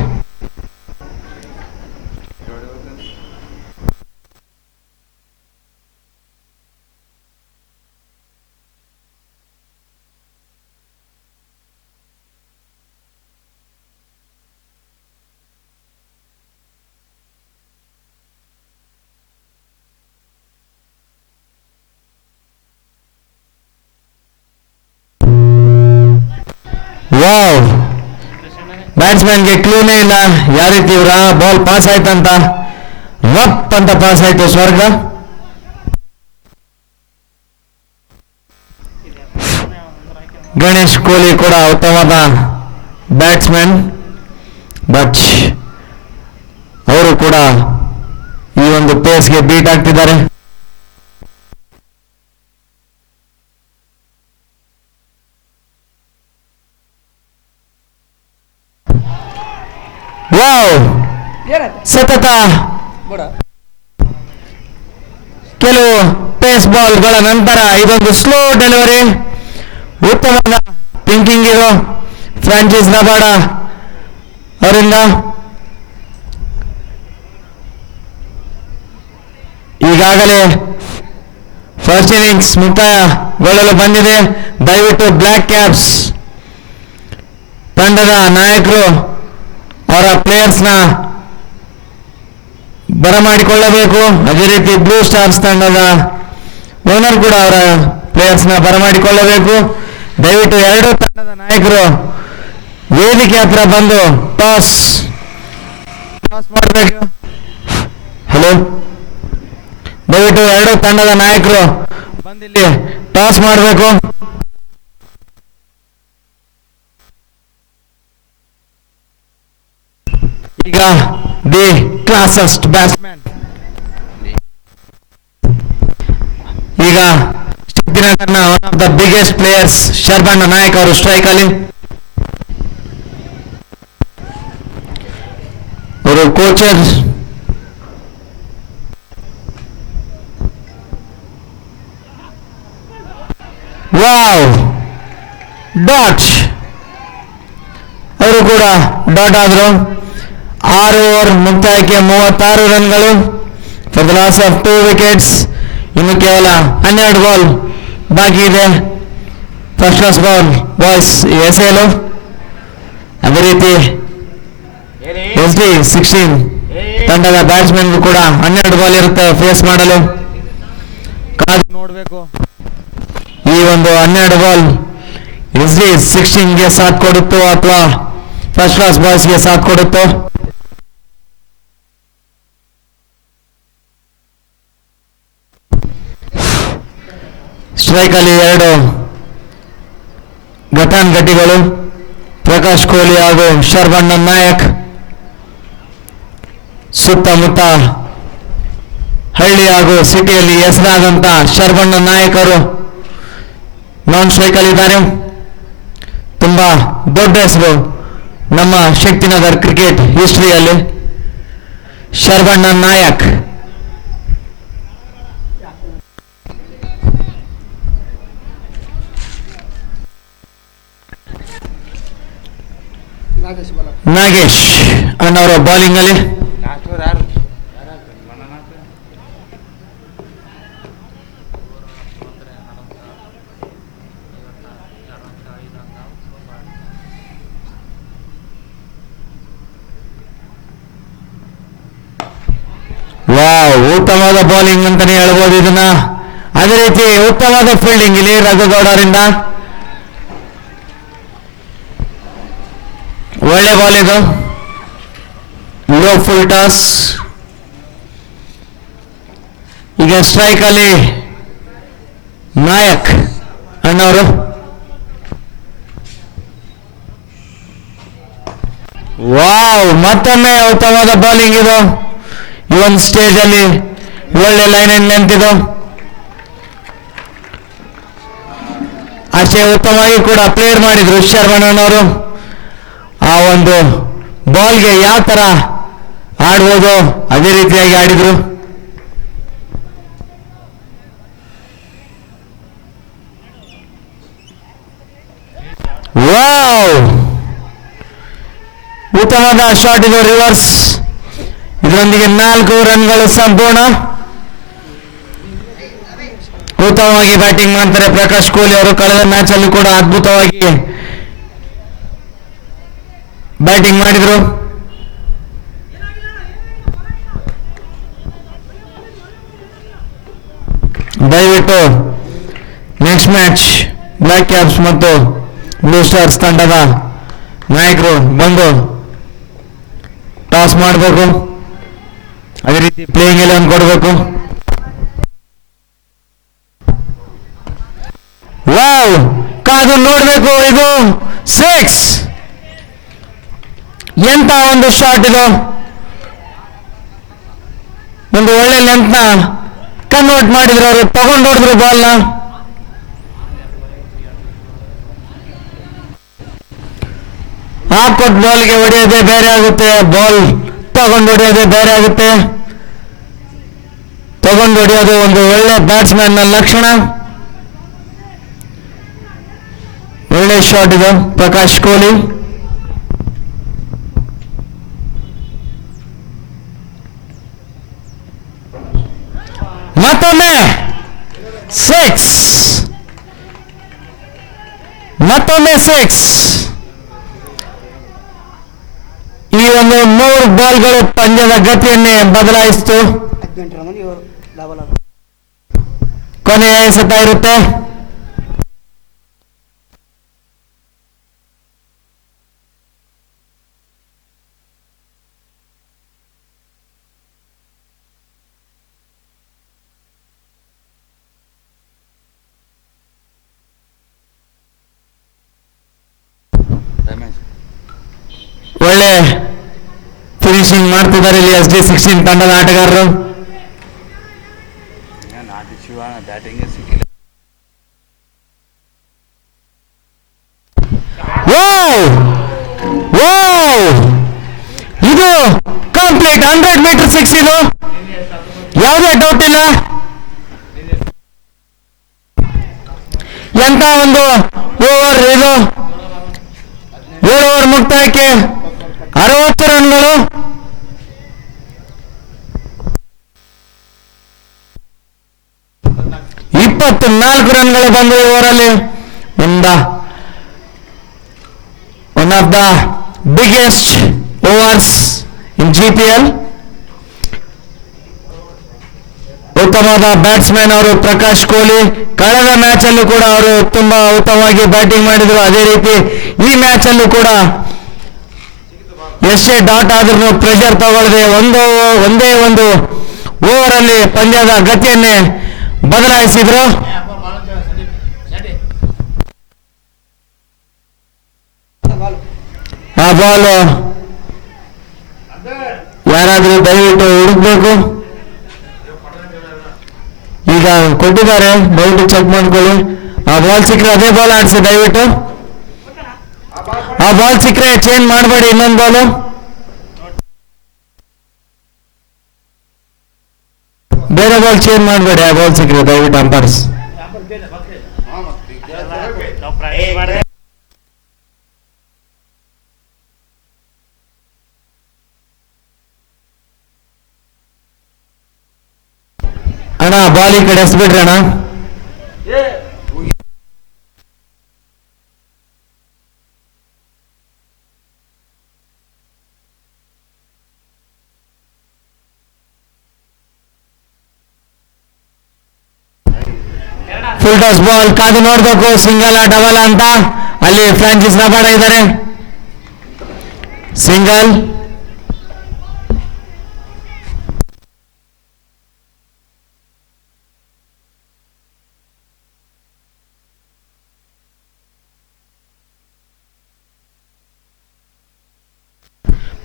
ವಾವ್, ಬ್ಯಾಟ್ಸ್ಮನ್ಗೆ ಕ್ಲೂನೇ ಇಲ್ಲ ಯಾವ ರೀತಿ ಇವ್ರ ಬಾಲ್ ಪಾಸ್ ಆಯ್ತಂತ. ರಪ್ ಅಂತ ಪಾಸ್ ಆಯ್ತು ಸ್ವರ್ಗ. ಗಣೇಶ್ ಕೊಹ್ಲಿ ಕೂಡ ಉತ್ತಮವಾದ ಬ್ಯಾಟ್ಸ್ಮನ್, ಬಟ್ ಅವರು ಕೂಡ ಈ ಒಂದು ಪೇಸ್ಗೆ ಬೀಟ್ ಆಗ್ತಿದ್ದಾರೆ. ವಾವ್, ಸತತ ಕೆಲವು ಪೇಸ್ ಬಾಲ್ಗಳ ನಂತರ ಇದೊಂದು ಸ್ಲೋ ಡೆಲಿವರಿ. ಉತ್ತಮವಾದ ಥಿಂಕಿಂಗ್ ಇದು ಫ್ರಾಂಚೈಸ್ ನಬಾಡ ಅವರಿಂದ. ಈಗಾಗಲೇ ಫಸ್ಟ್ ಇನ್ನಿಂಗ್ಸ್ ಮುಕ್ತಾಯಗೊಳ್ಳಲು ಬಂದಿದೆ. ದಯವಿಟ್ಟು ಬ್ಲ್ಯಾಕ್ ಕ್ಯಾಪ್ಸ್ ತಂಡದ ನಾಯಕರು ಅವರ ಪ್ಲೇಯರ್ಸ್ನ ಬರಮಾಡಿಕೊಳ್ಳಬೇಕು. ಅದೇ ರೀತಿ ಬ್ಲೂ ಸ್ಟಾರ್ಸ್ ತಂಡದ ಓನರ್ ಕೂಡ ಅವರ ಪ್ಲೇಯರ್ಸ್ನ ಬರಮಾಡಿಕೊಳ್ಳಬೇಕು. ದಯವಿಟ್ಟು ಎರಡೂ ತಂಡದ ನಾಯಕರು ವೇದಿಕೆ ಹತ್ರ ಬಂದು ಟಾಸ್ ಮಾಡಬೇಕು. ಹಲೋ, ದಯವಿಟ್ಟು ಎರಡೂ ತಂಡದ ನಾಯಕರು ಬಂದಿಲ್ಲಿ ಟಾಸ್ ಮಾಡಬೇಕು. ಈಗ ದಿ ಕ್ಲಾಸೆಸ್ಟ್ ಬ್ಯಾಟ್ಸ್ಮನ್, ಈಗ ಶಕ್ತಿನಗರ್ನ one of the biggest players Sharbanna Nayak ಅವರು ಸ್ಟ್ರೈಕ್ ಅಲ್ಲಿ. ಅವರು ಕೋಚರ್ ವಾವ್ ಡಾಟ್, ಅವರು ಕೂಡ ಡಾಟ್ ಆದ್ರು. 6 ಓವರ್ ಮುಕ್ತಾಯಕ್ಕೆ 36 ರನ್ಗಳು for the loss of 2 wickets. ಇನ್ನು ಕೇವಲ 12 ಬಾಲ್ ಬಾಕಿ ಇದೆ. ಫಸ್ಟ್ ಕ್ಲಾಸ್ ಬಾಲ್ ಬಾಯ್ಸ್ ಎಸೆಯಲು. ಅದೇ ರೀತಿ SD16 ತಂಡದ ಬ್ಯಾಟ್ಸ್ಮನ್ಗೂ ಕೂಡ 12 ಬಾಲ್ ಇರುತ್ತೆ ಫೇಸ್ ಮಾಡಲು. ಕಾದು ನೋಡಬೇಕು ಈ ಒಂದು 12 ಬಾಲ್ SD16ಗೆ ಸಾಥ್ ಕೊಡುತ್ತೋ ಅಥವಾ ಫಸ್ಟ್ ಕ್ಲಾಸ್ ಬಾಯ್ಸ್ಗೆ ಸಾಥ್ ಕೊಡುತ್ತೋ. ಸ್ಟ್ರೈಕ್ ಅಲ್ಲಿ 2 ಘಟಾನುಘಟಿಗಳು, ಪ್ರಕಾಶ್ ಕೊಹ್ಲಿ ಹಾಗೂ ಶರ್ಬಣ್ಣ ನಾಯಕ್. ಸುತ್ತಮುತ್ತ ಹಳ್ಳಿ ಹಾಗೂ ಸಿಟಿಯಲ್ಲಿ ಹೆಸರಾದಂತ ಶರ್ಬಣ್ಣ ನಾಯಕರು ನಾನ್ ಸ್ಟ್ರೈಕ್ ಅಲ್ಲಿ ಇದ್ದಾರೆ. ತುಂಬಾ ದೊಡ್ಡ ಹೆಸರು ನಮ್ಮ ಶಕ್ತಿನಗರ್ ಕ್ರಿಕೆಟ್ ಹಿಸ್ಟ್ರಿಯಲ್ಲಿ ಶರ್ಬಣ್ಣ ನಾಯಕ್. ನಾಗೇಶ್ ಅಣ್ಣವರ ಬೌಲಿಂಗ್ ಅಲ್ಲಿ. ವಾವ್, ಉತ್ತಮವಾದ ಬೌಲಿಂಗ್ ಅಂತಾನೆ ಹೇಳ್ಬೋದು ಇದನ್ನ. ಅದೇ ರೀತಿ ಉತ್ತಮವಾದ ಫೀಲ್ಡಿಂಗ್ ಇಲ್ಲಿ ರಘುಗೌಡ ಅವರಿಂದ. ಒಳ್ಳೆ ಬಾಲ್ ಇದು, ಲೋ ಫುಲ್ ಟಾಸ್. ಈಗ ಸ್ಟ್ರೈಕ್ ಅಲ್ಲಿ ನಾಯಕ್ ಅಣ್ಣವರು. ವಾವ್, ಮತ್ತೊಮ್ಮೆ ಉತ್ತಮವಾದ ಬೌಲಿಂಗ್ ಇದು. ಈ ಒಂದು ಸ್ಟೇಜ್ ಅಲ್ಲಿ ಒಳ್ಳೆ ಲೈನ್ ಅಂಡ್ ಲೆಂತ್ ಇದು. ಅಷ್ಟೇ ಉತ್ತಮವಾಗಿ ಕೂಡ ಪ್ಲೇಯರ್ ಮಾಡಿದ್ರು ಶರ್ಮಣ್ಣನವರು. ಆ ಒಂದು ಬಾಲ್ಗೆ ಯಾವ ತರ ಆಡ್ಬೋದು ಅದೇ ರೀತಿಯಾಗಿ ಆಡಿದ್ರು. ವಾವ್, ಉತ್ತಮವಾದ ಶಾಟ್ ಇದು ರಿವರ್ಸ್. ಇದರೊಂದಿಗೆ 4 ರನ್ಗಳು ಸಂಪೂರ್ಣ. ಉತ್ತಮವಾಗಿ ಬ್ಯಾಟಿಂಗ್ ಮಾಡ್ತಾರೆ ಪ್ರಕಾಶ್ ಕೊಹ್ಲಿ ಅವರು. ಕಳೆದ ಮ್ಯಾಚ್ ಅಲ್ಲಿ ಕೂಡ ಅದ್ಭುತವಾಗಿ ಬ್ಯಾಟಿಂಗ್ ಮಾಡಿದ್ರು. ದಯವಿಟ್ಟು ನೆಕ್ಸ್ಟ್ ಮ್ಯಾಚ್ ಬ್ಲಾಕ್ ಕ್ಯಾಪ್ಸ್ ಮತ್ತು ಬ್ಲೂ ಸ್ಟಾರ್ಸ್ ತಂಡದ ನಾಯಕರು ಬಂದು ಟಾಸ್ ಮಾಡಬೇಕು. ಅದೇ ರೀತಿ ಪ್ಲೇಯಿಂಗ್ 11 ಕೊಡಬೇಕು. ವಾವ್, ಕಾದು ನೋಡಬೇಕು. ಇದು 6. ಎಂತ ಒಂದು ಶಾಟ್ ಇದು. ಒಂದು ಒಳ್ಳೆ ಲೆಂತ್ನ ಕನ್ವರ್ಟ್ ಮಾಡಿದ್ರು ಅವರು. ತಗೊಂಡು ಹೊಡೆದ್ರು ಬಾಲ್ನ. ಹಾಕೊಟ್ಟು ಬಾಲ್ಗೆ ಹೊಡೆಯೋದೇ ಬೇರೆ ಆಗುತ್ತೆ, ಬಾಲ್ ತಗೊಂಡು ಹೊಡೆಯೋದೇ ಬೇರೆ ಆಗುತ್ತೆ. ತಗೊಂಡು ಹೊಡೆಯೋದು ಒಂದು ಒಳ್ಳೆ ಬ್ಯಾಟ್ಸ್ಮನ್ ನ ಲಕ್ಷಣ. ಒಳ್ಳೆ ಶಾಟ್ ಇದು ಪ್ರಕಾಶ್ ಕೊಹ್ಲಿ. ಮತ್ತೊಮ್ಮೆ 6. ಮತ್ತೊಮ್ಮೆ 6. ಈ ಒಂದು 3 ಬಾಲ್ಗಳು ಪಂದ್ಯದ ಗತಿಯನ್ನೇ ಬದಲಾಯಿಸಿತು. ಕೊನೆಯ ಎಸೆತ ಇರುತ್ತೆ. ಒಳ್ಳೆ ಫಿನಿಶಿಂಗ್ ಮಾಡ್ತಿದ್ದಾರೆ ಇಲ್ಲಿ SD16 ತಂಡದ ಆಟಗಾರರು. ಇದು ಕಂಪ್ಲೀಟ್ 100 ಮೀಟರ್ 6 ಇದು. ಯಾವುದೇ ಡೌಟ್ ಇಲ್ಲ. ಎಂತ ಒಂದು ಓವರ್ ಇದು. 7 ಓವರ್ ಮುಕ್ತಾಯಕ್ಕೆ 60 ರನ್ಗಳು. ಇಪ್ಪತ್ನಾಲ್ಕು ರನ್ಗಳು ಬಂದು ಈ ಓವರಲ್ಲಿ. One of the biggest overs in GPL. ಉತ್ತಮವಾದ ಬ್ಯಾಟ್ಸ್ಮನ್ ಅವರು ಪ್ರಕಾಶ್ ಕೊಹ್ಲಿ. ಕಳೆದ ಮ್ಯಾಚ್ ಅಲ್ಲೂ ಕೂಡ ಅವರು ತುಂಬಾ ಉತ್ತಮವಾಗಿ ಬ್ಯಾಟಿಂಗ್ ಮಾಡಿದ್ರು. ಅದೇ ರೀತಿ ಈ ಮ್ಯಾಚ್ ಅಲ್ಲೂ ಕೂಡ ಎಷ್ಟೇ ಡಾಟ್ ಆದ್ರೂ ಪ್ರೆಷರ್ ತಗೊಳ್ಳದೆ ಒಂದೇ ಒಂದು ಓವರ್ ಅಲ್ಲಿ ಪಂದ್ಯದ ಗತಿಯನ್ನೇ ಬದಲಾಯಿಸಿದ್ರು. ಆ ಬಾಲ್ ಯಾರಾದ್ರೂ ದಯವಿಟ್ಟು ಹುಡುಕ್ಬೇಕು. ಈಗ ಕೊಟ್ಟಿದ್ದಾರೆ, ದಯವಿಟ್ಟು ಚೆಕ್ ಮಾಡ್ಕೊಳ್ಳಿ. ಆ ಬಾಲ್ ಸಿಕ್ಕರೆ ಅದೇ ಬಾಲ್ ಆಡಿಸಿ ದಯವಿಟ್ಟು. ಆ ಬಾಲ್ ಸಿಕ್ಕರೆ ಚೇಂಜ್ ಮಾಡಬೇಡಿ ಇನ್ನೊಂದು ಬಾಲು. ಬೇರೆ ಬಾಲ್ ಚೇಂಜ್ ಮಾಡಬೇಡಿ. ಆ ಬಾಲ್ ಸಿಕ್ಕರೆ ದಯವಿಟ್ಟು ಅಂಪೈರ್ಸ್. ಅಣ್ಣ ಬಾಲ್ ಈ ಕಡೆ ಎಸ್ಬಿಡ್ರಿ ಅಣ್ಣ. Full toss ball. ಕಾದು ನೋಡ್ಬೇಕು ಸಿಂಗಲ್ ಡಬಲ್ ಅಂತ. ಅಲ್ಲಿ ಫ್ರಾಂಚಿಸ್ ರಬಾಡ ಇದ್ದಾರೆ. ಸಿಂಗಲ್.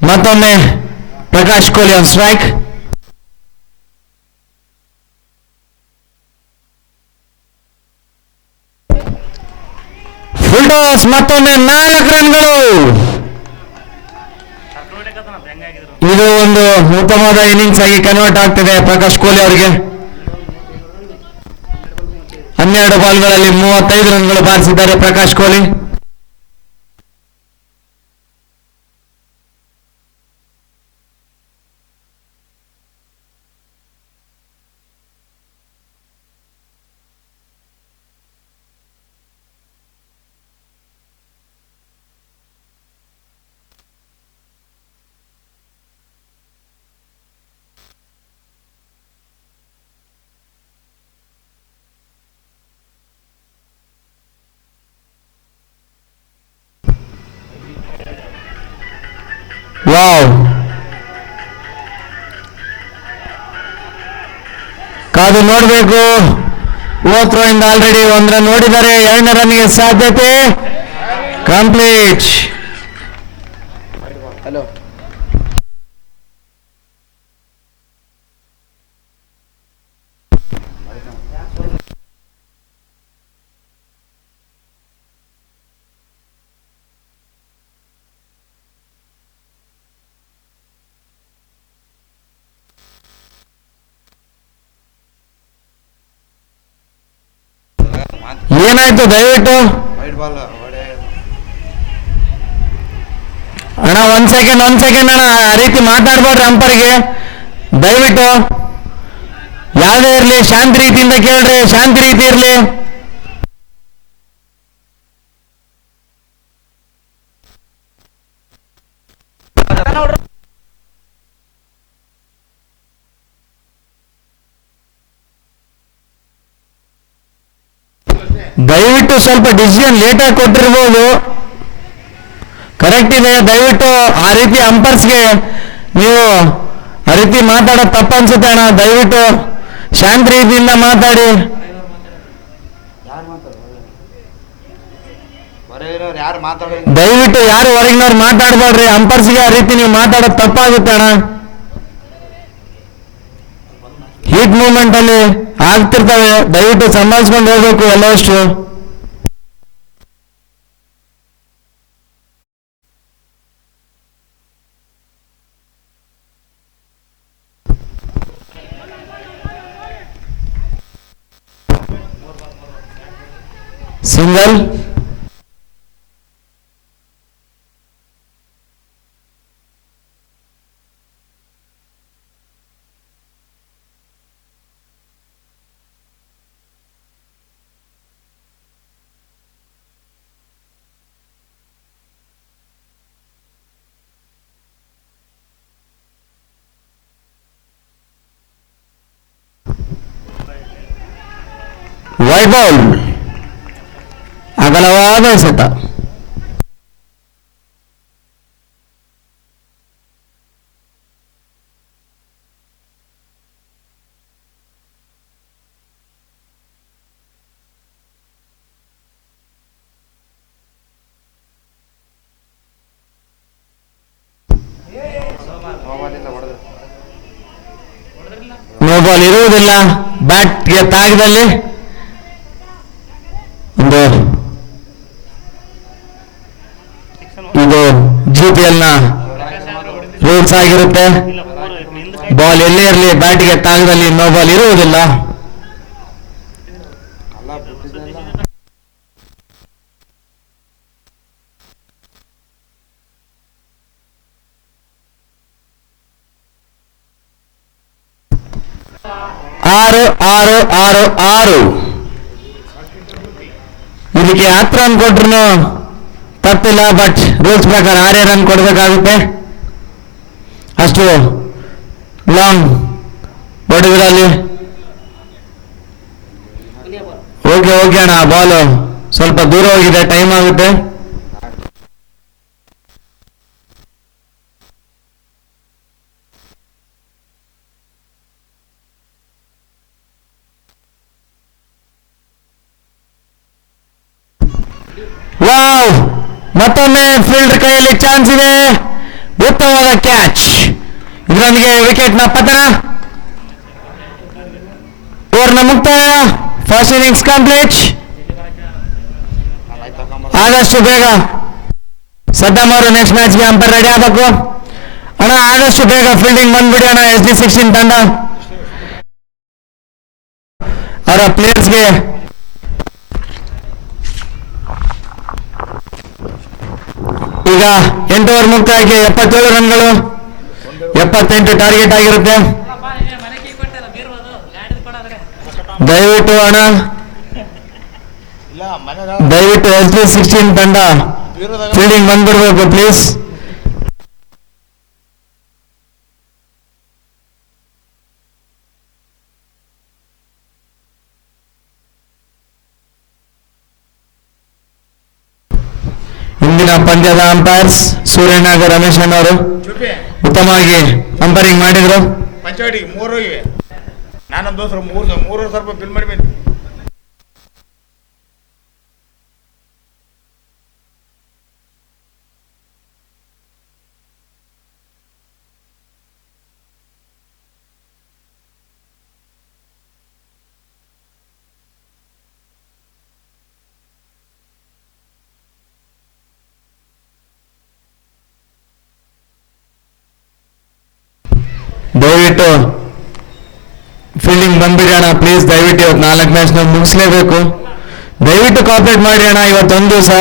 ಮತ್ತೊಮ್ಮೆ Prakash Kohli on strike. Full toss. ಮತ್ತೊಮ್ಮೆ 4 ರನ್ಗಳು. ಇದು ಒಂದು ಉತ್ತಮವಾದ ಇನ್ನಿಂಗ್ಸ್ ಆಗಿ ಕನ್ವರ್ಟ್ ಆಗ್ತಿದೆ ಪ್ರಕಾಶ್ ಕೊಹ್ಲಿ ಅವರಿಗೆ. 12 ಬಾಲ್ಗಳಲ್ಲಿ 35 ರನ್ಗಳು ಬಾರಿಸಿದ್ದಾರೆ ಪ್ರಕಾಶ್ ಕೊಹ್ಲಿ. ವಾವ್, ಕಾದು ನೋಡಬೇಕು. ಥ್ರೋ ಇಂದ ಆಲ್ರೆಡಿ 1 ರನ್ ನೋಡಿದ್ದಾರೆ. 2ನೇ ರನ್ಗೆ ಸಾಧ್ಯತೆ. ಕಂಪ್ಲೀಟ್. ಹಲೋ ಏನಾಯ್ತು ದಯವಿಟ್ಟು ಅಣ್ಣ? 1 ಸೆಕೆಂಡ್ ಅಣ್ಣ, ಆ ರೀತಿ ಮಾತಾಡ್ಬೇಡ್ರಿ ಅಂಪರ್ಗೆ ದಯವಿಟ್ಟು. ಯಾವುದೇ ಇರ್ಲಿ ಶಾಂತಿ ರೀತಿಯಿಂದ ಕೇಳ್ರಿ, ಶಾಂತಿ ರೀತಿ ಇರ್ಲಿ. ದಯವಿಟ್ಟು ಸ್ವಲ್ಪ ಡಿಸಿಷನ್ ಲೇಟಾಗಿ ಕೊಟ್ಟಿರ್ಬೋದು, ಕರೆಕ್ಟ್ ಇದೆ. ದಯವಿಟ್ಟು ಆ ರೀತಿ ಅಂಪರ್ಸ್ಗೆ ನೀವು ಆ ರೀತಿ ಮಾತಾಡೋದು ತಪ್ಪು ಅನ್ಸುತ್ತೆ ಅಣ್ಣ. ದಯವಿಟ್ಟು ಶಾಂತ ರೀತಿಯಿಂದ ಮಾತಾಡಿ. ದಯವಿಟ್ಟು ಯಾರು ಹೊರಗಿನವ್ರು ಮಾತಾಡ್ಬೇಡ್ರಿ. ಅಂಪರ್ಸ್ಗೆ ಆ ರೀತಿ ನೀವು ಮಾತಾಡೋದು ತಪ್ಪಾಗುತ್ತೆ ಅಣ್ಣ. ಹೀಟ್ ಮೂವ್ಮೆಂಟ್ ಅಲ್ಲಿ ಆಗ್ತಿರ್ತವೆ, ದಯವಿಟ್ಟು ಸಂಭಾಳಿಸ್ಕೊಂಡು ಹೋಗ್ಬೇಕು ಎಲ್ಲವಷ್ಟು. ಸಿಂಗಲ್. ವೈಟ್ ಬಾಲ್, ಅಗಲವಾದ ಎಸೆತ. ನೋ ಬಾಲ್ ಇರುವುದಿಲ್ಲ. ಬ್ಯಾಟ್ಗೆ ತಾಗದಲ್ಲಿ ಒಂದು ಇದು GPL ನ ರೂಲ್ಸ್ ಆಗಿರುತ್ತೆ. ಬಾಲ್ ಎಲ್ಲೇ ಇರಲಿ ಬ್ಯಾಟ್ಗೆ ತಾಗದಲ್ಲಿ ನೋ ಬಾಲ್ ಇರುವುದಿಲ್ಲ. ಆರು ಆರು ಆರು ಆರು ಇದಕ್ಕೆ 10 ರನ್ ಕೊಟ್ರು ತಪ್ಪಿಲ್ಲ, ಬಟ್ ರೂಲ್ಸ್ ಪ್ರಕಾರ 6 ರನ್ ಕೊಡಬೇಕಾಗುತ್ತೆ. ಅಷ್ಟು ಲಾಂಗ್ ಹೊಡೆದ್ರಲ್ಲಿ. ಓಕೆ ಓಕೆ ಅಣ್ಣ, ಬಾಲು ಸ್ವಲ್ಪ ದೂರ ಹೋಗಿದೆ, ಟೈಮ್ ಆಗುತ್ತೆ. ವಾವ್, ಮತ್ತೊಮ್ಮೆ ಫೀಲ್ಡರ್ ಕೈಯಲ್ಲಿ ಚಾನ್ಸ್ ಇದೆ. ಉತ್ತಮವಾದ ಕ್ಯಾಚ್. ಇದರೊಂದಿಗೆ ವಿಕೆಟ್ ನ ಪತನ. ಓವರ್ನ ಮುಕ್ತಾಯ. First innings complete. ಆದಷ್ಟು ಬೇಗ ಸದ್ದಾಮ್ ಅವರು ನೆಕ್ಸ್ಟ್ ಮ್ಯಾಚ್ಗೆ ಅಂಪೈರ್ ರೆಡಿ ಆಗಬೇಕು ಅಣ್ಣ. ಆದಷ್ಟು ಬೇಗ ಫೀಲ್ಡಿಂಗ್ ಬಂದ್ಬಿಡಿ ಅಣ್ಣ. SD16 ತಂಡ ಅವರ ಪ್ಲೇಯರ್ಸ್ಗೆ ಈಗ 8 ಓವರ್ ಮುಕ್ತಾಯಕ್ಕೆ 77 ರನ್ಗಳು, 78 ಟಾರ್ಗೆಟ್ ಆಗಿರುತ್ತೆ. ದಯವಿಟ್ಟು ಅಣ್ಣ, ದಯವಿಟ್ಟು SD16 ತಂಡ ಫೀಲ್ಡಿಂಗ್ ಬಂದ್ಬಿಡ್ಬೇಕು ಪ್ಲೀಸ್. ಇಂದಿನ ಪಂದ್ಯದ ಅಂಪೈರ್ಸ್ ಸೂರ್ಯನಾಗ ರಮೇಶ್ ಅಣ್ಣವರು. ಚುಪ್ಪಿ ಉತ್ತಮವಾಗಿ ಅಂಪೈರಿಂಗ್ ಮಾಡಿದ್ರು. ಪಂಚಾಯತಿಗೆ 3 ಇವೆ. ನಾನು ದೋಸ್ತರು 3,000 ರೂಪಾಯಿ ಬಿಲ್ ಮಾಡಿ ಬಂದು. ದಯವಿಟ್ಟು ಫೀಲ್ಡಿಂಗ್ ಬಂದ್ಬಿಡಿ ಅಣ್ಣ ಪ್ಲೀಸ್. ದಯವಿಟ್ಟು ಇವತ್ತು 4 ಮ್ಯಾಚ್ ನಾವು ಮುಗಿಸ್ಲೇಬೇಕು. ದಯವಿಟ್ಟು ಕಾಪರೇಟ್ ಮಾಡಿ ಅಣ್ಣ ಇವತ್ತೊಂದು ದಿವಸ.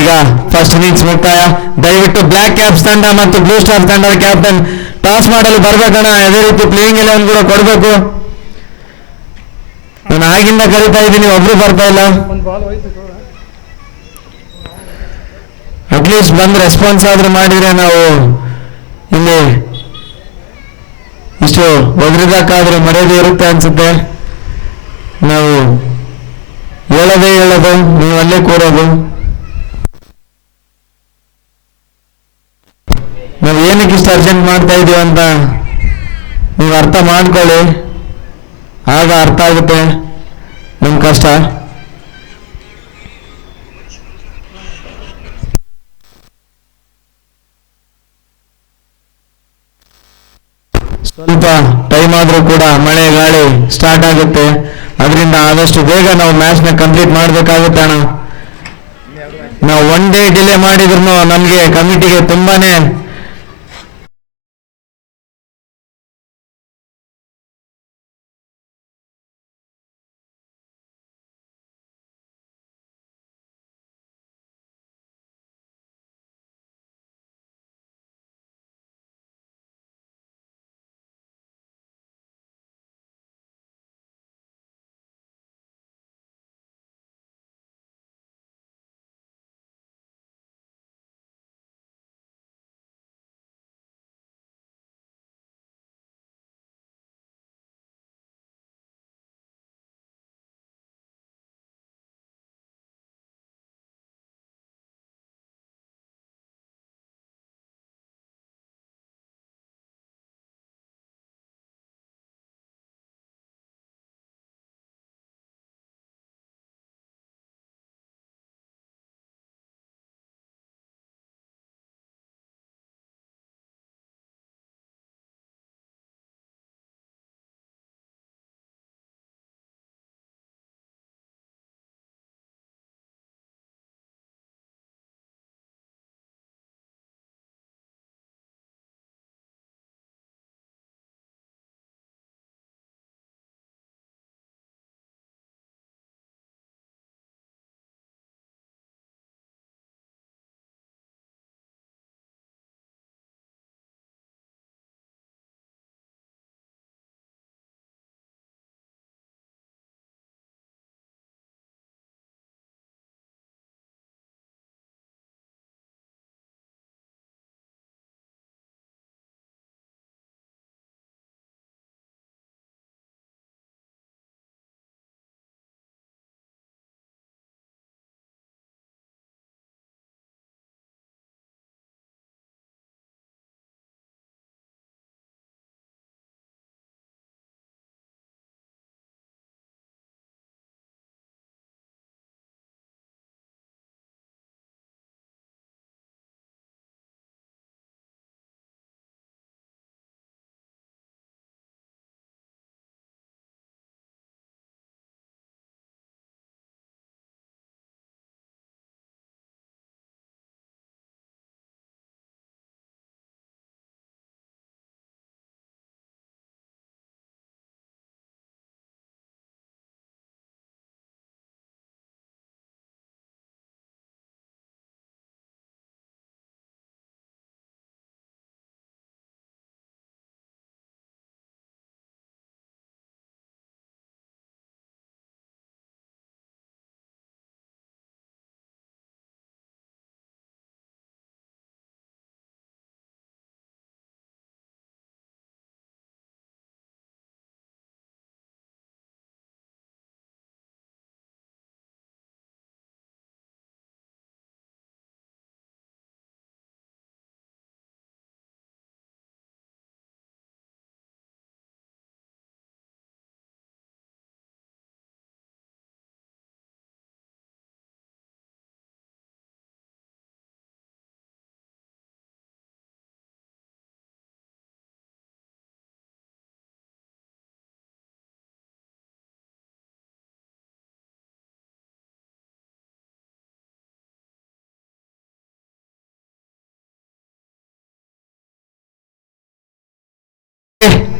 ಈಗ ಫಸ್ಟ್ ಇನ್ನಿಂಗ್ಸ್ ಮುಕ್ತಾಯ. ದಯವಿಟ್ಟು ಬ್ಲ್ಯಾಕ್ ಕ್ಯಾಪ್ಸ್ ತಂಡ ಮತ್ತು ಬ್ಲೂ ಸ್ಟಾರ್ ತಂಡದ ಕ್ಯಾಪ್ಟನ್ ಟಾಸ್ ಮಾಡಲು ಬರ್ಬೇಕಣ್ಣ. ಅದೇ ರೀತಿ ಪ್ಲೇಯಿಂಗ್ 11 ಕೂಡ ಕೊಡಬೇಕು. ನಾನು ಆಗಿಂದ ಕರಿತಾ ಇದ್ದೀನಿ, ಒಬ್ರು ಬರ್ತಾ ಇಲ್ಲ. ಅಟ್ಲೀಸ್ಟ್ ಬಂದು ರೆಸ್ಪಾನ್ಸ್ ಆದ್ರೂ ಮಾಡಿದ್ರೆ ನಾವು ಇಲ್ಲಿ ಇಷ್ಟು ಒದ್ರಿದಕ್ಕಾದ್ರೂ ಮರ್ಯಾದೆ ಇರುತ್ತೆ ಅನ್ಸುತ್ತೆ. ನಾವು ಹೇಳೋದು ನೀವು ಅಲ್ಲೇ ಕೂರೋದು. ನಾವು ಏನಕ್ಕೆ ಇಷ್ಟು ಅರ್ಜೆಂಟ್ ಮಾಡ್ತಾ ಇದೀವಿ ಅಂತ ನೀವು ಅರ್ಥ ಮಾಡ್ಕೊಳ್ಳಿ, ಆಗ ಅರ್ಥ ಆಗುತ್ತೆ ನಮ್ಮ ಕಷ್ಟ. ಸ್ವಲ್ಪ ಟೈಮ್ ಆದ್ರೂ ಕೂಡ ಮಳೆ ಗಾಳಿ ಸ್ಟಾರ್ಟ್ ಆಗುತ್ತೆ. ಅದರಿಂದ ಆದಷ್ಟು ಬೇಗ ನಾವು ಮ್ಯಾಚ್ನ ಕಂಪ್ಲೀಟ್ ಮಾಡಬೇಕಾಗುತ್ತೆ ಅಣ್ಣ. ನಾವು 1 ಡೇ ಡಿಲೇ ಮಾಡಿದ್ರು ನಮಗೆ ಕಮಿಟಿಗೆ ತುಂಬಾನೇ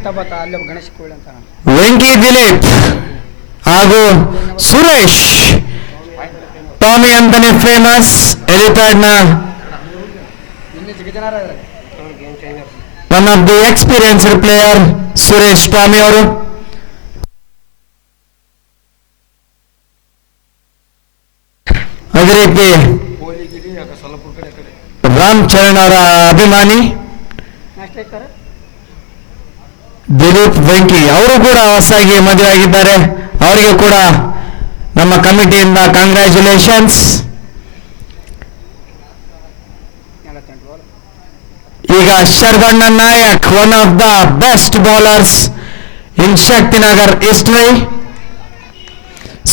ತಬತ ಅಲ್ಲಿ ಗಣೇಶ ಕೋಳಿ ಅಂತ ವೆಂಕಿ ದಿಲೀಪ್ ಹಾಗೂ ಸುರೇಶ್ ಟಾಮಿ ಅಂತಾನೆ ಫೇಮಸ್ ಎಲಿಪ್ಯಾಡ್ ನ ಇನ್ನೂ ಜನ one of the experienced player Suresh Tommy ಅವರು. ಅದೇ ರೀತಿ ರಾಮ್ ಚರಣ್ ಅವರ ಅಭಿಮಾನಿ ದಿಲೀಪ್ ವೆಂಕಿ ಅವರು ಕೂಡ ಹೊಸದಾಗಿ ಮದುವೆ ಆಗಿದ್ದಾರೆ. ಅವರಿಗೆ ಕೂಡ ನಮ್ಮ ಕಮಿಟಿಯಿಂದ ಕಂಗ್ರ್ಯಾಚುಲೇಷನ್ಸ್. ಈಗ Sharvanna Nayak, one of the best bowlers in Shaktinagar history,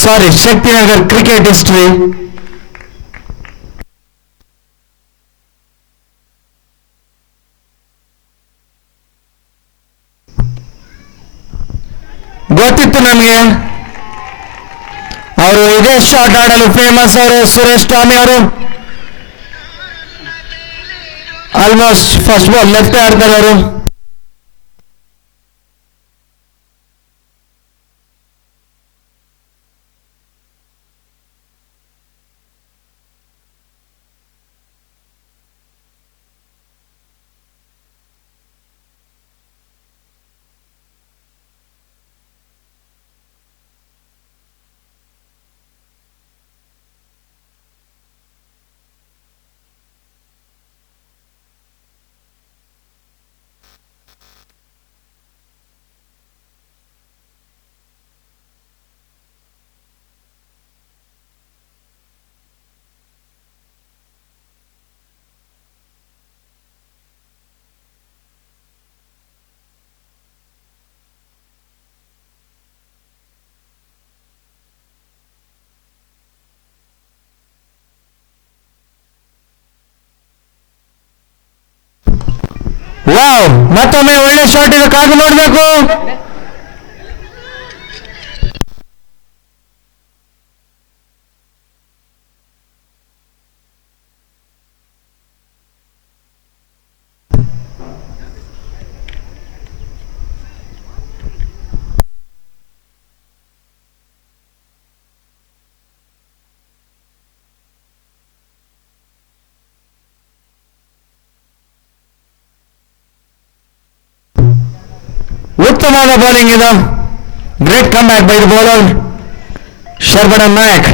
sorry Shaktinagar cricket history. ಗೊತ್ತಿತ್ತು ನಮಗೆ ಅವರು ಇದೇ ಶಾಟ್ ಆಡಲು ಫೇಮಸ್. ಅವರು ಸುರೇಶ್ ಟಾಮಿ ಅವರು ಆಲ್ಮೋಸ್ಟ್ ಫಸ್ಟ್ ಬಾಲ್ ಲೆಫ್ಟ್ ಆಡ್ತಾರೆ ಅವರು. ವಾವ್, ಮತ್ತೊಮ್ಮೆ ಒಳ್ಳೆ ಶಾಟ್ ಇದು, ಕಾದು ನೋಡ್ಬೇಕು. ಉತ್ತಮವಾದ ಬೌಲಿಂಗ್ ಇದು. Great come back by the bowler Sharvana Nayak.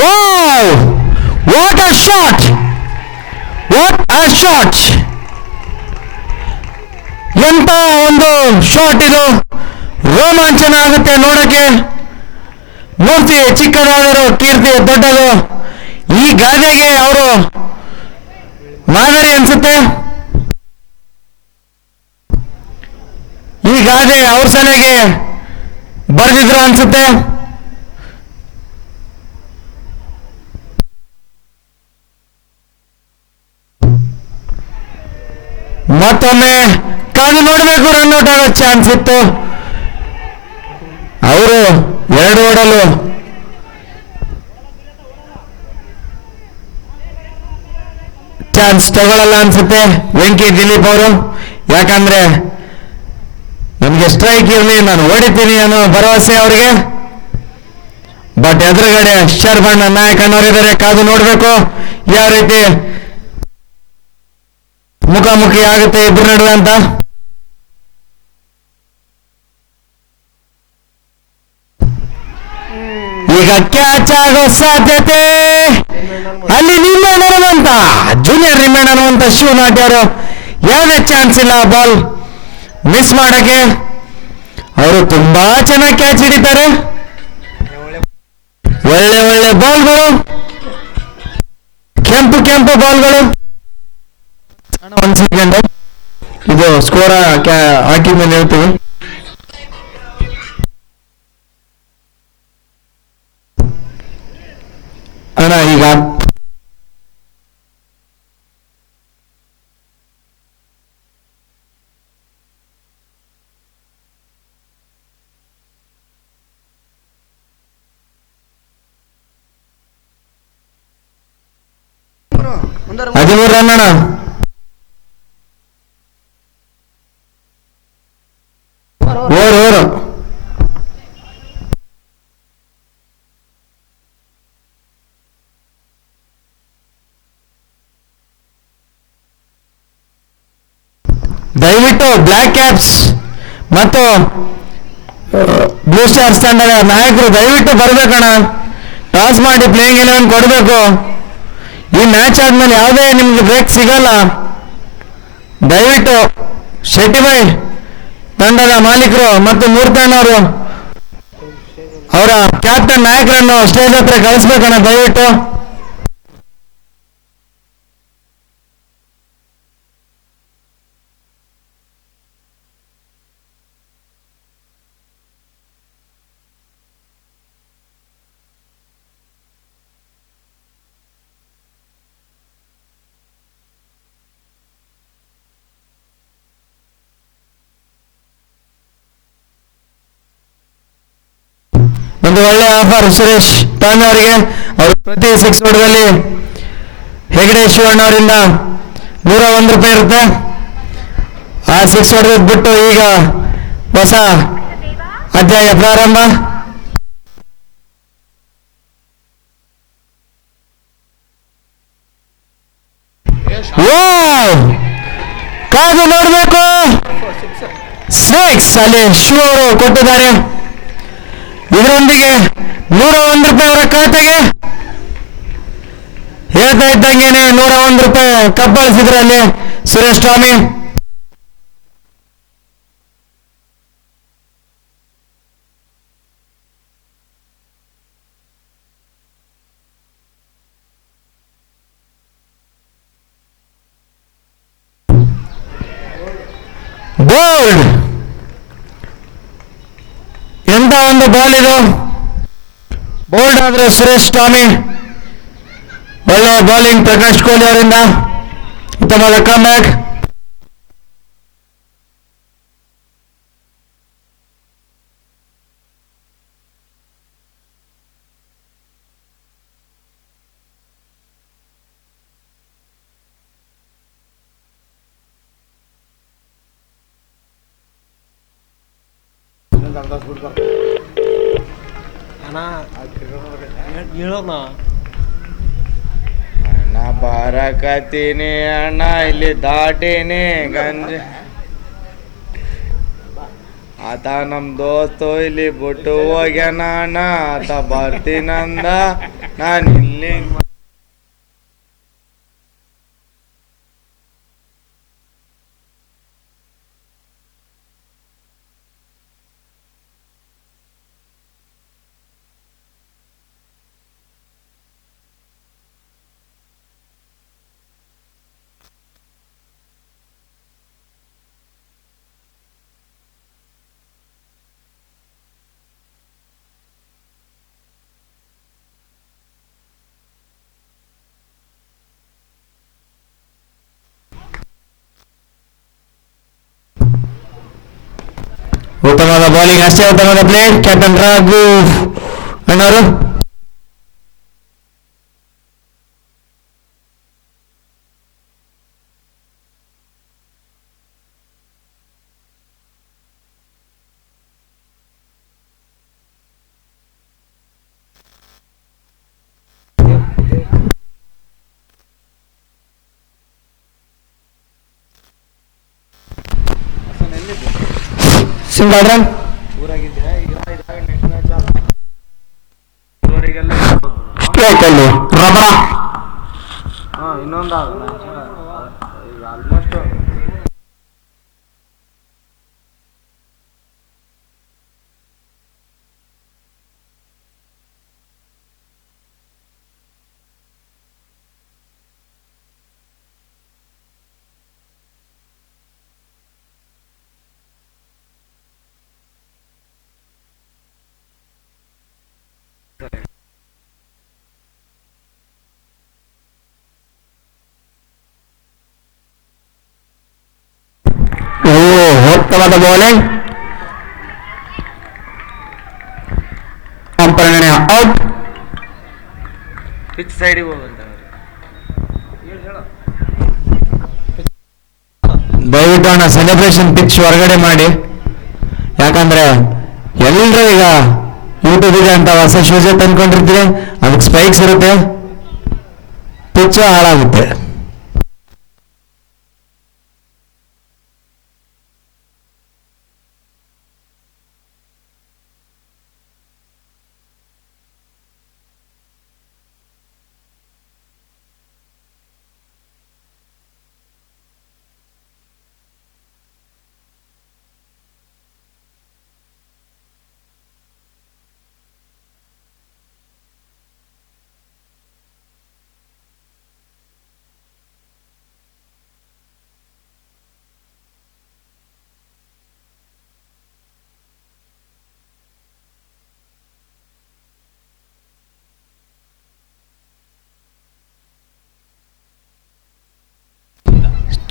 Wow! What a shot! What a shot! ಎಂತ ಒಂದು ಶಾಟ್ ಇದು, ರೋಮಾಂಚನ ಆಗುತ್ತೆ ನೋಡಕ್ಕೆ. ಮೂರ್ತಿ ಚಿಕ್ಕದಾದರೂ ಕೀರ್ತಿ ದೊಡ್ಡದು. ಈ ಗಾದೆಗೆ ಅವರು ಮಾದರಿ ಅನ್ಸುತ್ತೆ. ಈ ಗಾದೆ ಅವ್ರ ಸಲಹೆಗೆ ಬರೆದಿದ್ರು ಅನ್ಸುತ್ತೆ. ಮತ್ತೊಮ್ಮೆ ಕಾದು ನೋಡಬೇಕು, ರನ್ಔಟ್ ಆಗೋ ಚಾನ್ಸ್ ಇತ್ತು. ಅವರು ಎರಡು ಓಡಲು ಚಾನ್ಸ್ ತಗೊಳ್ಳಲ್ಲ ಅನ್ಸುತ್ತೆ ವೆಂಕಿ ದಿಲೀಪ್ ಅವರು. ಯಾಕಂದ್ರೆ ನಮಗೆ ಸ್ಟ್ರೈಕ್ ಇರಲಿ, ನಾನು ಹೊಡಿತೀನಿ ಅನ್ನೋ ಭರವಸೆ ಅವರಿಗೆ. ಬಟ್ ಎದುರುಗಡೆ ಶರ್ವಣ್ಣ ನಾಯಕ್ ಅನ್ನೋರಿದ್ದಾರೆ, ಕಾದು ನೋಡ್ಬೇಕು ಯಾವ ರೀತಿ ಮುಖಾಮುಖಿ ಆಗುತ್ತೆ ಇಬ್ಬರು ನಡುವೆ ಅಂತ. ಈಗ ಕ್ಯಾಚ್ ಆಗೋ ಸಾಧ್ಯತೆ ಅಲ್ಲಿ ರಿಮೇನ್ ಅನ್ನುವಂತ ಜೂನಿಯರ್ ರಿಮೇನ್ ಅನ್ನುವಂತ ಶಿವ ನಾಟ್ಯರು ಯಾವುದೇ ಚಾನ್ಸ್ ಇಲ್ಲ ಬಾಲ್ ಮಿಸ್ ಮಾಡಕ್ಕೆ. ಅವರು ತುಂಬಾ ಚೆನ್ನಾಗಿ ಕ್ಯಾಚ್ ಹಿಡಿತಾರೆ. ಒಳ್ಳೆ ಒಳ್ಳೆ ಬಾಲ್ಗಳು, ಕೆಂಪು ಕೆಂಪು ಬಾಲ್ಗಳು. ಒಂದು ಸೆಕೆಂಡ್, ಇದು ಸ್ಕೋರ್ ಹಾಕಿ ಮೇಲೆ ಹೇಳ್ತೀವಿ. ಅಣ್ಣ ಈಗ 13 ರನ್ ಅಣ್ಣ. ಓರು ದಯವಿಟ್ಟು ಬ್ಲ್ಯಾಕ್ ಕ್ಯಾಪ್ಸ್ ಮತ್ತು ಬ್ಲೂ ಸ್ಟಾರ್ಸ್ ತಂಡದ ನಾಯಕರು ದಯವಿಟ್ಟು ಬರ್ಬೇಕಣ್ಣ. ಟಾಸ್ ಮಾಡಿ ಪ್ಲೇಯಿಂಗ್ 11 ಕೊಡಬೇಕು. ಈ ಮ್ಯಾಚ್ ಆದ್ಮೇಲೆ ಯಾವುದೇ ನಿಮ್ಗೆ ಬ್ರೇಕ್ ಸಿಗಲ್ಲ. ದಯವಿಟ್ಟು ಶೆಟ್ಟಿಬೈ ತಂಡದ ಮಾಲೀಕರು ಮತ್ತು ಮೂರ್ತಣ್ಣವರು ಅವರ ಕ್ಯಾಪ್ಟನ್ ನಾಯಕರನ್ನು ಸ್ಟೇಜ್ ಹತ್ರ ಕಳಿಸ್ಬೇಕಣ್ಣ ದಯವಿಟ್ಟು. ಒಂದು ಒಳ್ಳೆ ಆಫರ್ ಸುರೇಶ್ ಟಾಮಿ ಅವರಿಗೆ. ಅವರು ಪ್ರತಿ 6 ಹೊಡೆದಲ್ಲಿ ಹೆಗಡೆ ಶಿವಣ್ಣವರಿಂದ 101 ರೂಪಾಯಿ ಇರುತ್ತೆ. ಆ 6 ಹೊಡೆದ್ ಬಿಟ್ಟು ಈಗ ಹೊಸ ಅಧ್ಯಾಯ ಪ್ರಾರಂಭ. ಕಾದು ನೋಡ್ಬೇಕು. 6 ಅಲ್ಲಿ ಶಿವ ಅವರು ಕೊಟ್ಟಿದ್ದಾರೆ. ಇದರೊಂದಿಗೆ 101 ರೂಪಾಯಿ ಅವರ ಖಾತೆಗೆ. ಹೇಳ್ತಾ ಇದ್ದಂಗೆನೆ 101 ರೂಪಾಯಿ ಕಬ್ಬಳಿಸಿದ್ರಲ್ಲಿ ಸುರೇಶ್ ಟಾಮಿ. ಬೋಲ್ಡ್. ಎಂತ ಒಂದು ಬಾಲ್ ಇದು. ಬೋಲ್ಡ್ ಆದ್ರೆ ಸುರೇಶ್ ಟಾಮಿ. ಒಳ್ಳೆ ಬೌಲಿಂಗ್ ಪ್ರಕಾಶ್ ಕೊಹ್ಲಿ ಅವರಿಂದ. ಉತ್ತಮವಾದ ಕಮ್ಬ್ಯಾಕ್. ಅಣ್ಣ ಬಾರಕತ್ತೀನಿ ಅಣ್ಣ ಇಲ್ಲಿ ದಾಟೀನಿ ಗಂಜ ಆತ ನಮ್ ದೋಸ್ತು ಇಲ್ಲಿ ಬಿಟ್ಟು ಹೋಗ್ಯಾನ ಅಣ್ಣ. ಆತ ಬರ್ತೀನಂದ ನಾನು ಇಲ್ಲಿ ಉತ್ತಮವಾದ ಬೌಲಿಂಗ್, ಅಷ್ಟೇ ಉತ್ತಮವಾದ ಪ್ಲೇಟ್ ಕ್ಯಾಪ್ಟನ್ ರಾಘು ಅಣ್ಣವರು. Single run. ಸ್ಟ್ರೈಕಲ್ಲಿ ರಬರ. ಇನ್ನೊಂದು ಆಲ್ಮೋಸ್ಟ್ ಉತ್ತಮವಾದ ಬೌಲಿಂಗ್. ಪರಿಣಾಮ ಔಟ್. ಪಿಚ್ ಸೈಡಿಗೆ ಹೋಗಂತ ದಯವಿಟ್ಟು ಅಣ್ಣ ಸೆಲೆಬ್ರೇಷನ್ ಪಿಚ್ ಹೊರಗಡೆ ಮಾಡಿ. ಯಾಕಂದ್ರೆ ಎಲ್ಲರೂ ಈಗ ಯೂಟ್ಯೂಬ್ ಇದೆ ಅಂತ ಹೊಸ ಶೂಸೇ ತಂದ್ಕೊಂಡಿರ್ತೀರಿ, ಅದಕ್ಕೆ ಸ್ಪೈಕ್ಸ್ ಇರುತ್ತೆ, ಪಿಚ್ ಹಾಳಾಗುತ್ತೆ.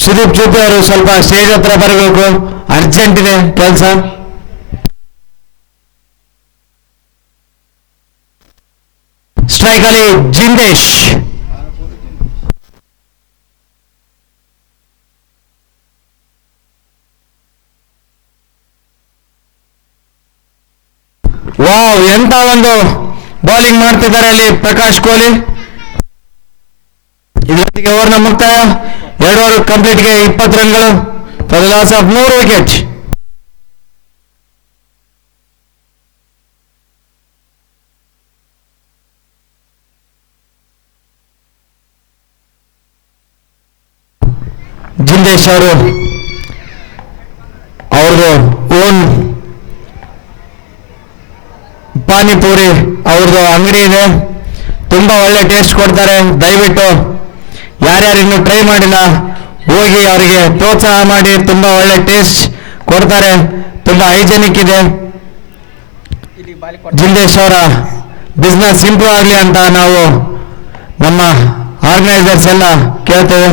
ಸುದೀಪ್ ಜ್ಯೋತಿ ಅವರು ಸ್ವಲ್ಪ ಸ್ಟೇಜ್ ಹತ್ರ ಬರಬೇಕು, ಅರ್ಜೆಂಟ್ ಇದೆ ಕೆಲಸ. ಸ್ಟ್ರೈಕ್ ಅಲ್ಲಿ ಜಿಂದೇಶ್. ವಾವ್, ಎಂತ ಒಂದು ಬೌಲಿಂಗ್ ಮಾಡ್ತಿದ್ದಾರೆ ಅಲ್ಲಿ ಪ್ರಕಾಶ್ ಕೊಹ್ಲಿ. ಇವತ್ತಿಗೆ ಓವರ್ನ ಮುಕ್ತಾಯ. 2 ಓವರ್ ಕಂಪ್ಲೀಟ್ಗೆ 20 ರನ್ಗಳು for the loss of 3 wicket. Jindesh ಅವರು ಅವ್ರದ್ದು ಓನ್ ಪಾನಿಪುರಿ ಅವ್ರದ್ದು ಅಂಗಡಿ ಇದೆ, ತುಂಬಾ ಒಳ್ಳೆ ಟೇಸ್ಟ್ ಕೊಡ್ತಾರೆ. ದಯವಿಟ್ಟು ಯಾರ್ಯಾರು ಇನ್ನೂ ಟ್ರೈ ಮಾಡಿಲ್ಲ ಹೋಗಿ ಅವರಿಗೆ ಪ್ರೋತ್ಸಾಹ ಮಾಡಿ, ತುಂಬಾ ಒಳ್ಳೆ ಟೇಸ್ಟ್ ಕೊಡ್ತಾರೆ, ತುಂಬಾ ಹೈಜೆನಿಕ್ ಇದೆ. ಇಲ್ಲಿ ಬಾಲಿ ಕೊಟ್ಟು ಜಿಂದೇಶ್ ಅವರ ಬಿಸ್ನೆಸ್ ಇಂಪ್ರೂವ್ ಆಗಲಿ ಅಂತ ನಾವು ನಮ್ಮ ಆರ್ಗನೈಸರ್ಸ್ ಎಲ್ಲ ಕೇಳ್ತೇವೆ.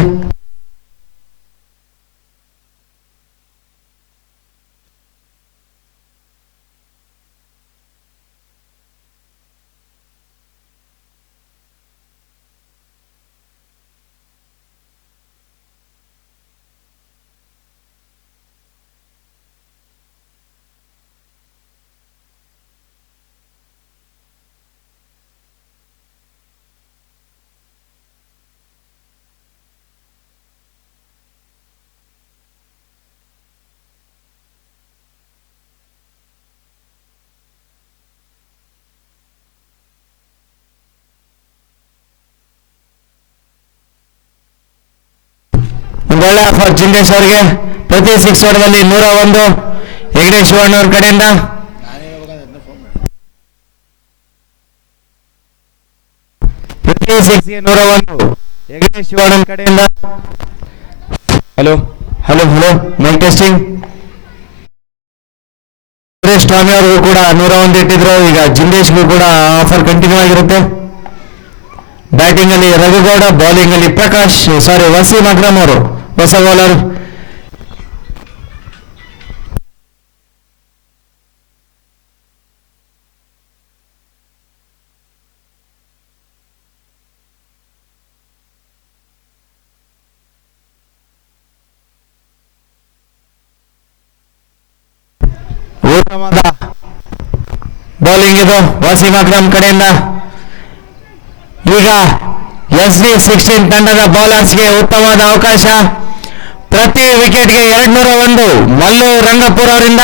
ಒಂದು ಒಳ್ಳೆ ಆಫರ್ ಜಿಂದೇಶ್ ಅವರಿಗೆ. ಪ್ರತಿ 6 ಓವರ್ದಲ್ಲಿ 101 ಹೆಗಡೆ ಶಿವಣ್ಣ ಅವ್ರ ಕಡೆಯಿಂದ. ಪ್ರತಿ 6ಗೆ 101 ಹೆಗಡೆ ಶಿವಣ್ಣನ ಕಡೆಯಿಂದ. Hello hello hello, mike testing. Suresh Swamy ಅವ್ರಿಗೂ ಕೂಡ 101 ಇಟ್ಟಿದ್ರು. ಈಗ ಜಿಂದೇಶ್ಗೂ ಕೂಡ ಆಫರ್ ಕಂಟಿನ್ಯೂ ಆಗಿರುತ್ತೆ. ಬ್ಯಾಟಿಂಗ್ ಅಲ್ಲಿ ರಘುಗೌಡ, ಬೌಲಿಂಗ್ ಅಲ್ಲಿ ಪ್ರಕಾಶ್, ವಸೀಂ ಅಕ್ರಮ್ ಅವರು ಹೊಸ ಬೌಲರ್. ಉತ್ತಮವಾದ ಬೌಲಿಂಗ್ ಇದು ವಸೀಂ ಅಕ್ರಮ್ ಕಡೆಯಿಂದ. ಈಗ SD16 ತಂಡದ ಬೌಲರ್ಸ್ಗೆ ಉತ್ತಮವಾದ ಅವಕಾಶ. ಪ್ರತಿ ವಿಕೆಟ್ಗೆ 201 ಮಲ್ಲು ರಂಗಪುರ್ ಅವರಿಂದ.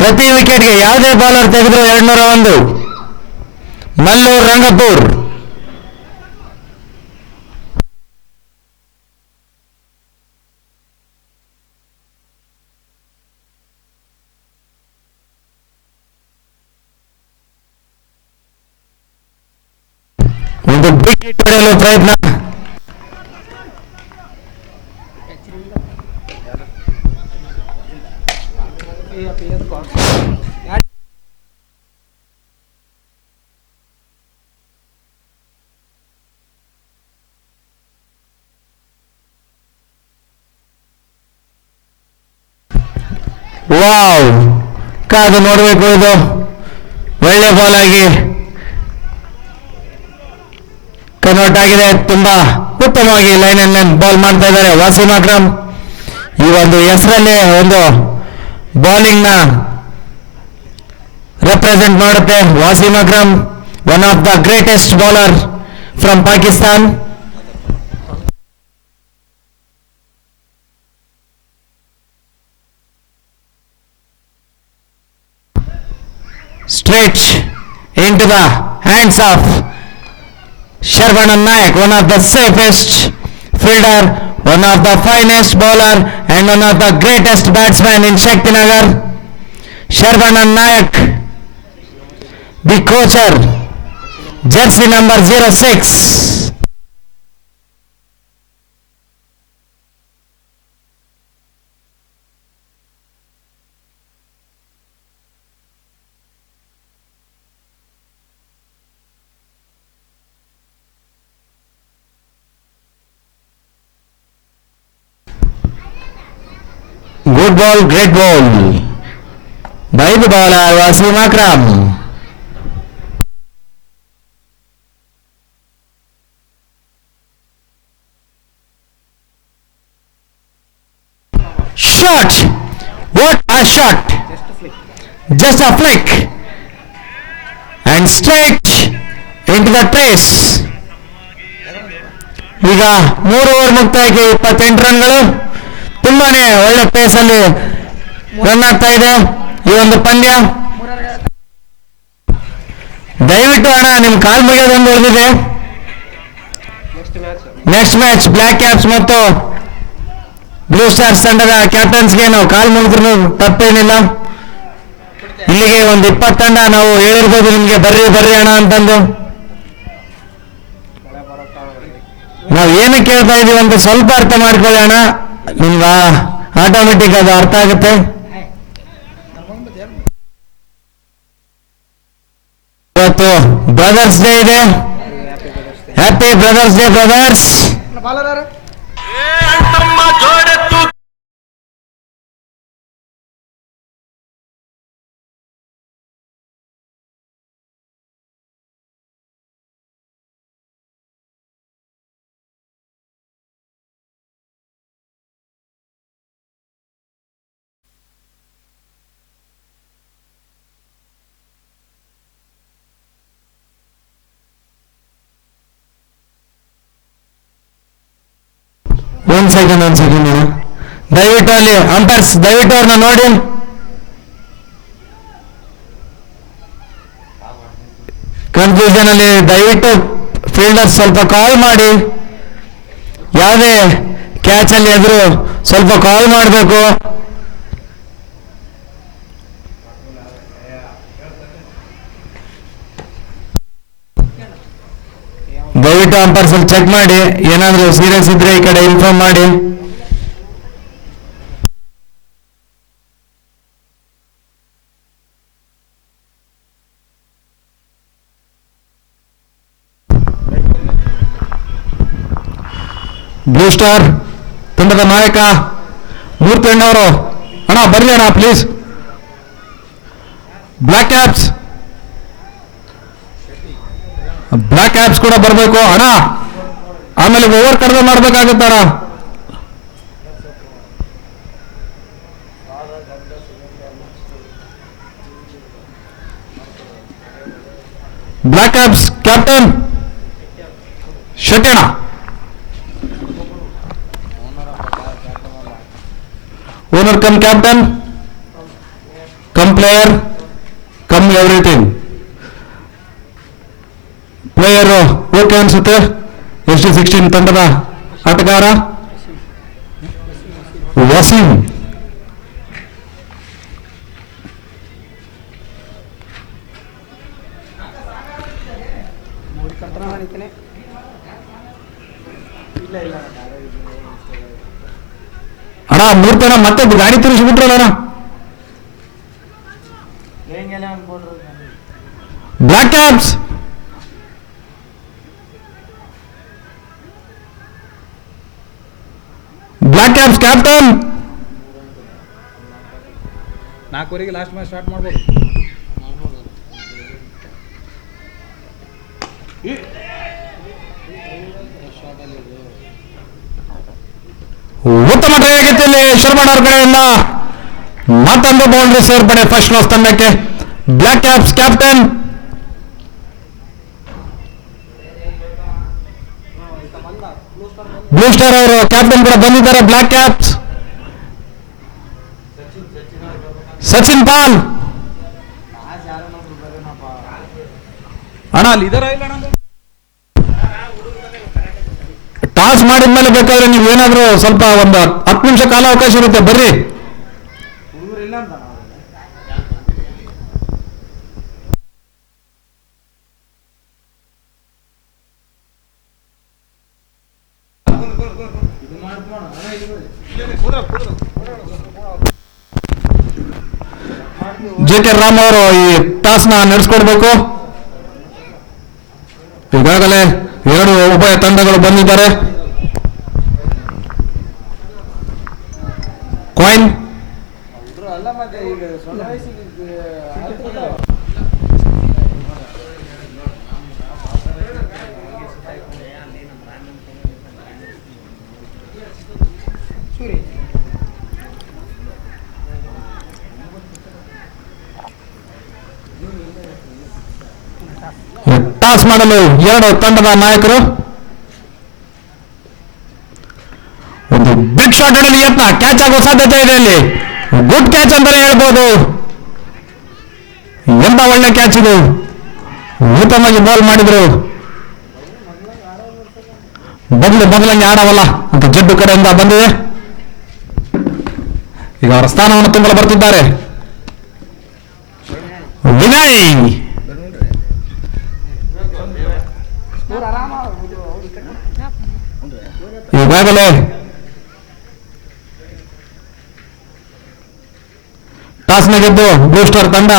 ಪ್ರತಿ ವಿಕೆಟ್ಗೆ ಯಾವುದೇ ಬೌಲರ್ ತೆಗೆದ್ರು 201 ಮಲ್ಲು ರಂಗಪುರ್. ಒಂದು ಬಿಗ್ ಹಿಟ್ ಹೊಡೆಯಲು ಪ್ರಯತ್ನ. ವಾವ್, ಕಾದು ನೋಡಬೇಕು. ಇದು ಒಳ್ಳೆ ಬಾಲ್ ಆಗಿ ಕನ್ವರ್ಟ್ ಆಗಿದೆ. ತುಂಬಾ ಉತ್ತಮವಾಗಿ ಲೈನ್ ಅಂಡ್ ಲೈನ್ ಬಾಲ್ ಮಾಡ್ತಾ ಇದ್ದಾರೆ ವಸೀಂ ಅಕ್ರಮ್. ಈ ಒಂದು ಹೆಸರಲ್ಲಿ ಒಂದು ಬೌಲಿಂಗ್ನ ರೆಪ್ರೆಸೆಂಟ್ ಮಾಡುತ್ತೆ. Wasim Akram, one of the greatest bowler from Pakistan. Stretch into the hands of Sharvanan Nayak, one of the safest fielder, one of the finest bowler and one of the greatest batsmen in Shaktinagar. Sharvanan Nayak, the coacher, jersey number 06. Good ball, great ball by the bowler Wasim Akram. Shot! What a shot! Just a flick and straight into the trace. ಈಗ 3 ಓವರ್ ಮುಕ್ತಾಯಕ್ಕೆ 28 ರನ್ಗಳು. ತುಂಬಾನೇ ಒಳ್ಳೆ ಪೇಸ್ ಅಲ್ಲಿ ರನ್ ಆಗ್ತಾ ಇದೆ ಈ ಒಂದು ಪಂದ್ಯ. ದಯವಿಟ್ಟು ಅಣ್ಣ ನಿಮ್ ಕಾಲ್ ಮುಗಿಯೋದೊಂದು ಉಳಿದಿದೆ. ನೆಕ್ಸ್ಟ್ ಮ್ಯಾಚ್ ಬ್ಲ್ಯಾಕ್ ಕ್ಯಾಪ್ಸ್ ಮತ್ತು ಬ್ಲೂ ಸ್ಟಾರ್ಸ್ ತಂಡದ ಕ್ಯಾಪ್ಟನ್ಸ್ಗೆ ನಾವು ಕಾಲ್ ಮುಗಿದ್ರು ತಪ್ಪೇನಿಲ್ಲ. ಇಲ್ಲಿಗೆ ಒಂದು 20 ತಂಡ ನಾವು ಹೇಳಿರ್ಬೋದು ನಿಮ್ಗೆ ಬರ್ರಿ ಬರ್ರಿ ಅಣ್ಣ ಅಂತಂದು. ನಾವು ಏನಕ್ಕೆ ಕೇಳ್ತಾ ಇದೀವಿ ಅಂತ ಸ್ವಲ್ಪ ಅರ್ಥ ಮಾಡ್ಕೊಳ್ಳಿ ಅಣ್ಣ, ನಿಮ್ಗೆ ಆಟೋಮೆಟಿಕ್ ಅದು ಅರ್ಥ ಆಗುತ್ತೆ. ಇವತ್ತು ಬ್ರದರ್ಸ್ ಡೇ ಇದೆ. Happy brothers day brothers. ಒಂದ್ ಸೆಕೆಂಡ್ ದಯವಿಟ್ಟು ಅಲ್ಲಿ ಅಂಪೈರ್ಸ್ ದಯವಿಟ್ಟು ಅವ್ರನ್ನ ನೋಡಿ. ಕನ್ಫ್ಯೂಷನ್ ಅಲ್ಲಿ ದಯವಿಟ್ಟು ಫೀಲ್ಡರ್ಸ್ ಸ್ವಲ್ಪ ಕಾಲ್ ಮಾಡಿ, ಯಾವುದೇ ಕ್ಯಾಚ್ ಅಲ್ಲಿ ಎದುರು ಸ್ವಲ್ಪ ಕಾಲ್ ಮಾಡಬೇಕು. ದಯವಿಟ್ಟು ಅಂಪೈರ್ಸ್ ಅಲ್ಲಿ ಚೆಕ್ ಮಾಡಿ, ಏನಾದರೂ ಸೀರಿಯಸ್ ಇದ್ರೆ ಈ ಕಡೆ ಇನ್ಫಾರ್ಮ್ ಮಾಡಿ. ಬ್ಲೂ ಸ್ಟಾರ್ ತಂಡದ ನಾಯಕ ಮೂರ್ತಿ ಅಣ್ಣವರು, ಅಣ್ಣ ಬರ್ರಿ ಅಣ್ಣ ಪ್ಲೀಸ್. ಬ್ಲ್ಯಾಕ್ ಕ್ಯಾಪ್ಸ್ ಕೂಡ ಬರಬೇಕು ಅಣ್ಣ. ಆಮೇಲೆ ಓವರ್ ಕಡಿಮೆ ಮಾಡ್ಬೇಕಾಗುತ್ತಣ್ಣ. Black caps captain Shettanna, owner cum captain cum player cum everything. Player okay ಅನ್ಸುತ್ತೆ. ST16 ತಂಡದ ಆಟಗಾರ ವಸೀಂ. ಅಣ್ಣ ಮೂರ್ತನ ಮತ್ತೆ ಗಾಡಿ ತಿರುಗಿಸ್ಬಿಟ್ರಲ್ಲ black caps. Black caps captain. 4 last match start ಮಾಡ್ಬೋದು. ಉತ್ತಮ ಟ್ರೈ ಆಗಿದೆ. ರೀತಿಯಲ್ಲಿ ಶರ್ಮಣ್ಣ ಅವ್ರ ಕಡೆಯಿಂದ ಮತ್ತೊಂದು ಬೌಂಡ್ರಿ ಸೇರ್ಪಡೆ ಫಸ್ಟ್ ಕ್ಲಾಸ್ ತಂಡಕ್ಕೆ. Black Caps captain Blue Star ಅವರು ಕ್ಯಾಪ್ಟನ್ ಕೂಡ ಬಂದಿದ್ದಾರೆ. ಬ್ಲಾಕ್ ಕ್ಯಾಪ್ಸ್ ಸಚಿನ್ ಪಾಲ್ ಅಣ್ಣ ಲೀಡರ್ ಇಲ್ಲ ಅಣ್ಣ. ಟಾಸ್ ಮಾಡಿದ್ಮೇಲೆ ಬೇಕಾದ್ರೆ ನೀವು ಏನಾದ್ರೂ ಸ್ವಲ್ಪ ಒಂದು 10 ನಿಮಿಷ ಕಾಲಾವಕಾಶ ಇರುತ್ತೆ, ಬರ್ರಿ. JK ರಾಮ್ ಅವರು ಈ ಟಾಸ್ ನ ನಡೆಸ್ಕೊಡ್ಬೇಕು. ಈಗಾಗಲೇ 2 ಉಭಯ ತಂಡಗಳು ಬಂದಿದ್ದಾರೆ. ಕಾಯಿನ್ ಟಾಸ್ ಮಾಡಲು 2 ತಂಡದ ನಾಯಕರು. ಒಂದು ಬಿಗ್ ಶಾಟ್ ಆಡಲು ಯತ್ನ, ಕ್ಯಾಚ್ ಆಗೋ ಸಾಧ್ಯತೆ ಇದೆ. ಅಲ್ಲಿ ಗುಡ್ ಕ್ಯಾಚ್ ಅಂತಾನೆ ಹೇಳ್ಬೋದು. ಎಂತ ಒಳ್ಳೆ ಕ್ಯಾಚ್ ಇದು, ಉತ್ತಮವಾಗಿ ಬಾಲ್ ಮಾಡಿದ್ರು. ಬದಲಂಗೆ ಆಡವಲ್ಲ ಅಂತ ಜಡ್ಡು ಕಡೆಯಿಂದ ಬಂದಿದೆ. ಈಗ ಅವರ ಸ್ಥಾನವನ್ನು ತುಂಬಲು ಬರ್ತಿದ್ದಾರೆ. ವಿನಯ್ ಈಗಾಗಲೇ ಟಾಸ್ನ ಗೆದ್ದು ಬ್ಲೂ ಸ್ಟಾರ್ ತಂಡ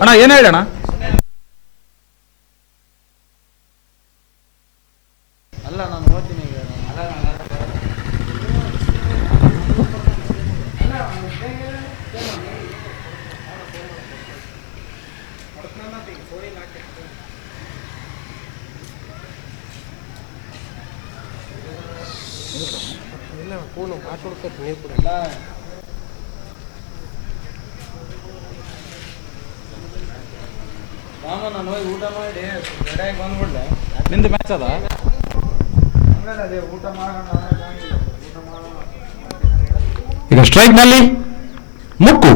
ಅಣ್ಣ ಏನ್ ಹೇಳಣ್ಣ? ಅಲ್ಲ ನಾನು ಓದ್ತೀನಿ ಈಗ. ನಾನು ಹೋಗಿ ಊಟ ಮಾಡಿ ರೆಡಿಯಾಗಿ ಬಂದ್ಬಿಡ್ಲೆ. ನಿಂದು ಮ್ಯಾಚ್ ಅದ? ಅದೇ ಊಟ ಮಾಡೋಣ. ಈಗ ಸ್ಟ್ರೈಕ್ ನಲ್ಲಿ ಮುಕ್ಕು.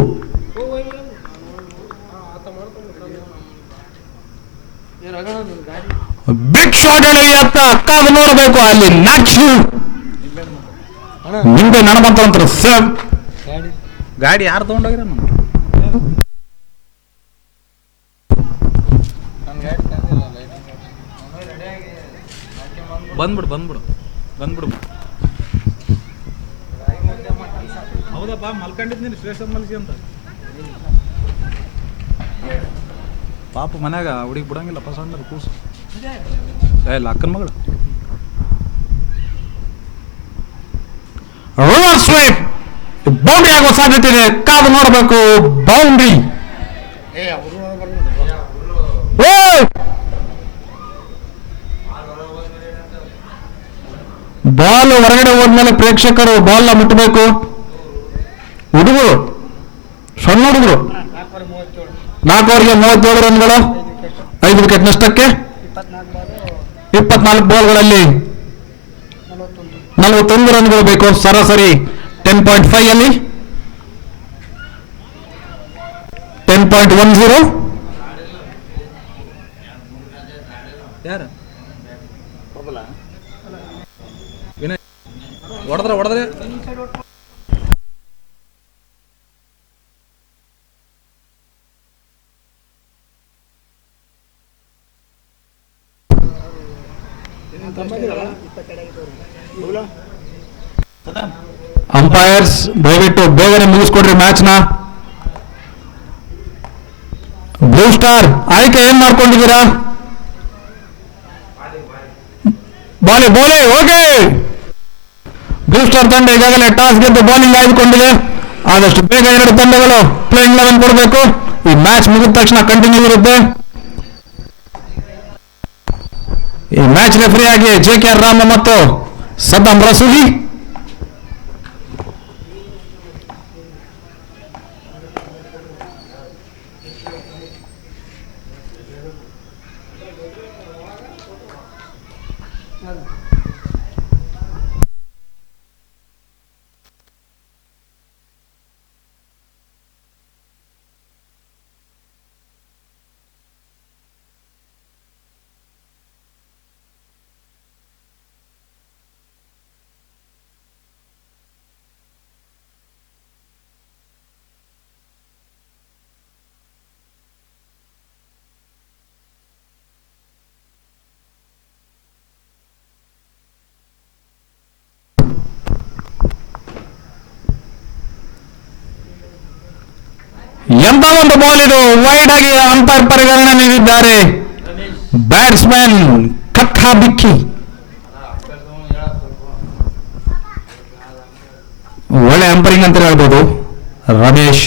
ಬಿಗ್ ಶಾಟ್ ಎಳೆಯತ್ತ ಕಾದು ನೋಡಬೇಕು. ಅಲ್ಲಿ ನಾಚು ನಿಂಬೆ ನಡಬಂತ ಸೇಮ್ ಗಾಡಿ ಯಾರು ತಗೊಂಡೋಗಿರ? ಬಂದ್ಬಿಡು. ಹೌದಪ್ಪ, ಮಲ್ಕೊಂಡಿದ್ದೀನಿ ಸ್ಟೇಷನ್ ಮಲ್ಸಿ ಅಂತ. ಪಾಪ ಮನ್ಯಾಗ ಹುಡುಗಿ ಬಿಡಂಗಿಲ್ಲಪ್ಪ, ಸಣ್ಣ ಕೂಸು. ಇಲ್ಲ ಅಕ್ಕನ ಮಗಳು. ರಿವರ್ಸ್ ಸ್ವೈಪ್ ಬೌಂಡ್ರಿ ಆಗೋ ಸಾಧ್ಯತೆ ಇದೆ, ಕಾದು ನೋಡಬೇಕು. ಬೌಂಡ್ರಿ ಬಾಲ್ ಹೊರಗಡೆ ಹೋದ್ಮೇಲೆ ಪ್ರೇಕ್ಷಕರು ಬಾಲ್ ನ ಮುಟ್ಟಬೇಕು. ಹುಡುಗರು, ಸಣ್ಣ ಹುಡುಗರು. 4 ಓವರ್ಗೆ 37 ರನ್ಗಳು, 5 ವಿಕೆಟ್ ನಷ್ಟಕ್ಕೆ. 24 ಬಾಲ್ಗಳಲ್ಲಿ 41 ರನ್ಗಳು ಬೇಕು. ಸರಾಸರಿ 10.5 ಅಲ್ಲಿ 10.10. ಯಾರು ವಿನಯ್ ಹೊಡೆದ್ರೆ ಅಂಪೈರ್ಸ್ ದಯವಿಟ್ಟು ಬೇಗನೆ ಮುಗಿಸ್ಕೊಡ್ರಿ ಮ್ಯಾಚ್ ನ. ಬ್ಲೂ ಸ್ಟಾರ್ ಆಯ್ಕೆ ಏನ್ ಮಾಡ್ಕೊಂಡಿದ್ದೀರಾ? ಬೋಲೆ ಓಕೆ. ಬ್ಲೂ ಸ್ಟಾರ್ ತಂಡ ಈಗಾಗಲೇ ಟಾಸ್ ಗೆದ್ದು ಬೌಲಿಂಗ್ ಆಯ್ದುಕೊಂಡಿದೆ. ಆದಷ್ಟು ಬೇಗ 2 ತಂಡಗಳು ಪ್ಲೇಯಿಂಗ್ 11 ಕೊಡಬೇಕು. ಈ ಮ್ಯಾಚ್ ಮುಗಿದ ತಕ್ಷಣ ಕಂಟಿನ್ಯೂ ಇರುತ್ತೆ. ಈ ಮ್ಯಾಚ್ ರೆಫರಿ ಆಗಿ JK ರಾಮ ಮತ್ತು ಸದ್ದಾಂ ರಸೂಲಿ. ಎಂತ ಒಂದು ಬಾಲ್ ಇದು, ವೈಡ್ ಆಗಿ ಅಂಪೈರ್ ಪರಿಗಣನೆ ನೀಡಿದ್ದಾರೆ. ಬ್ಯಾಟ್ಸ್ಮನ್ ಕಕ್ಕಾ ಬಿಕ್ಕಿ, ಒಳ್ಳೆ ಅಂಪೈರಿಂಗ್ ಅಂತ ಹೇಳ್ಬೋದು. ರಮೇಶ್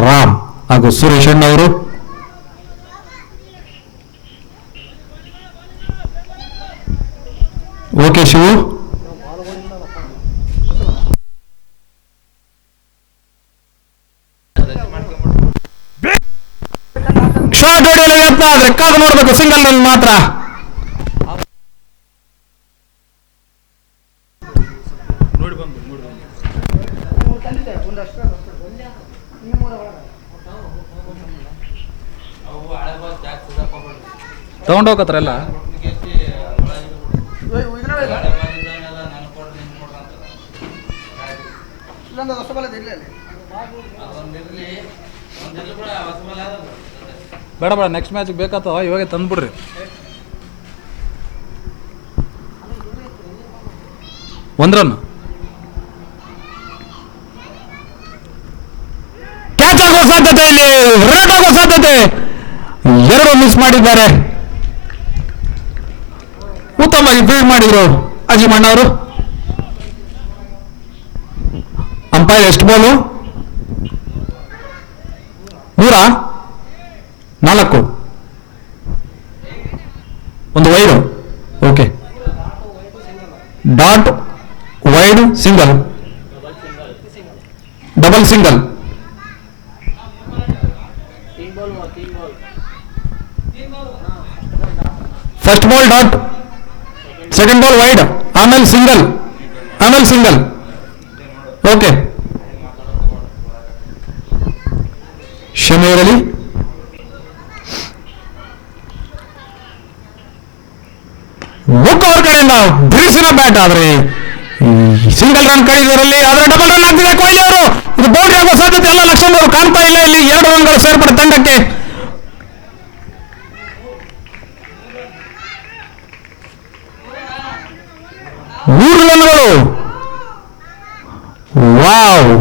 ರಾಮ್ ಹಾಗೂ ಸುರೇಶ್ ಅಣ್ಣವರು. ಓಕೆ ಶಿವು, ಶಾರ್ಟ್ ಹೊಡೆಯಲು ಯತ್ನ ಆದ್ರೆ ಕಾದು ನೋಡಬೇಕು, ಸಿಂಗಲ್ ರನ್ ಮಾತ್ರ. ತಗೊಂಡೋಗತ್ರ ಎಲ್ಲ ಬೇಡ ಬೇಡ, ನೆಕ್ಸ್ಟ್ ಮ್ಯಾಚ್ಗೆ ಬೇಕಾಗ್ತವ, ಇವಾಗ ತಂದ್ಬಿಡ್ರಿ. ಒಂದು ರನ್ ಕ್ಯಾಚ್ ಆಗುವ ಸಾಧ್ಯತೆ, ಇಲ್ಲಿ ರನ್ ಆಗುವ ಸಾಧ್ಯತೆ. ಎರಡು ಮಿಸ್ ಮಾಡಿದ್ದಾರೆ. ಉತ್ತಮವಾಗಿ ಫೀಲ್ಡ್ ಮಾಡಿದ್ರು ಅಜಿಮಣ್ಣ ಅವರು. ಅಂಪೈರ್ ಎಷ್ಟು ಬಾಲು? 4. ಒಂದು wide. Okay, dot wide single, double single. First ball dot, second ball wide, ಆಮೇಲೆ ಸಿಂಗಲ್, ಆಮೇಲೆ ಸಿಂಗಲ್. ಓಕೆ, ಕ್ಷಮೆ ಇರಲಿ. ಬುಕ್ ಅವ್ರ ಕಡೆಯಿಂದ ಬಿರುಸಿನ ಬ್ಯಾಟ್, ಆದ್ರೆ ಸಿಂಗಲ್ ರನ್ ಕಡಿದರಲ್ಲಿ, ಆದ್ರೆ ಡಬಲ್ ರನ್ ಆಗ್ತಿದೆ ಕೊಹ್ಲಿ ಅವರು. ಇದು ಬೌಂಡ್ರಿ ಆಗುವ ಸಾಧ್ಯತೆ ಎಲ್ಲ ಲಕ್ಷಣ ಅವರು ಕಾಣ್ತಾ ಇಲ್ಲ. ಇಲ್ಲಿ 2 ರನ್ಗಳು ಸೇರ್ಪಡೆ ತಂಡಕ್ಕೆ. ಮೂರು ರನ್ಗಳು. ವಾವ್,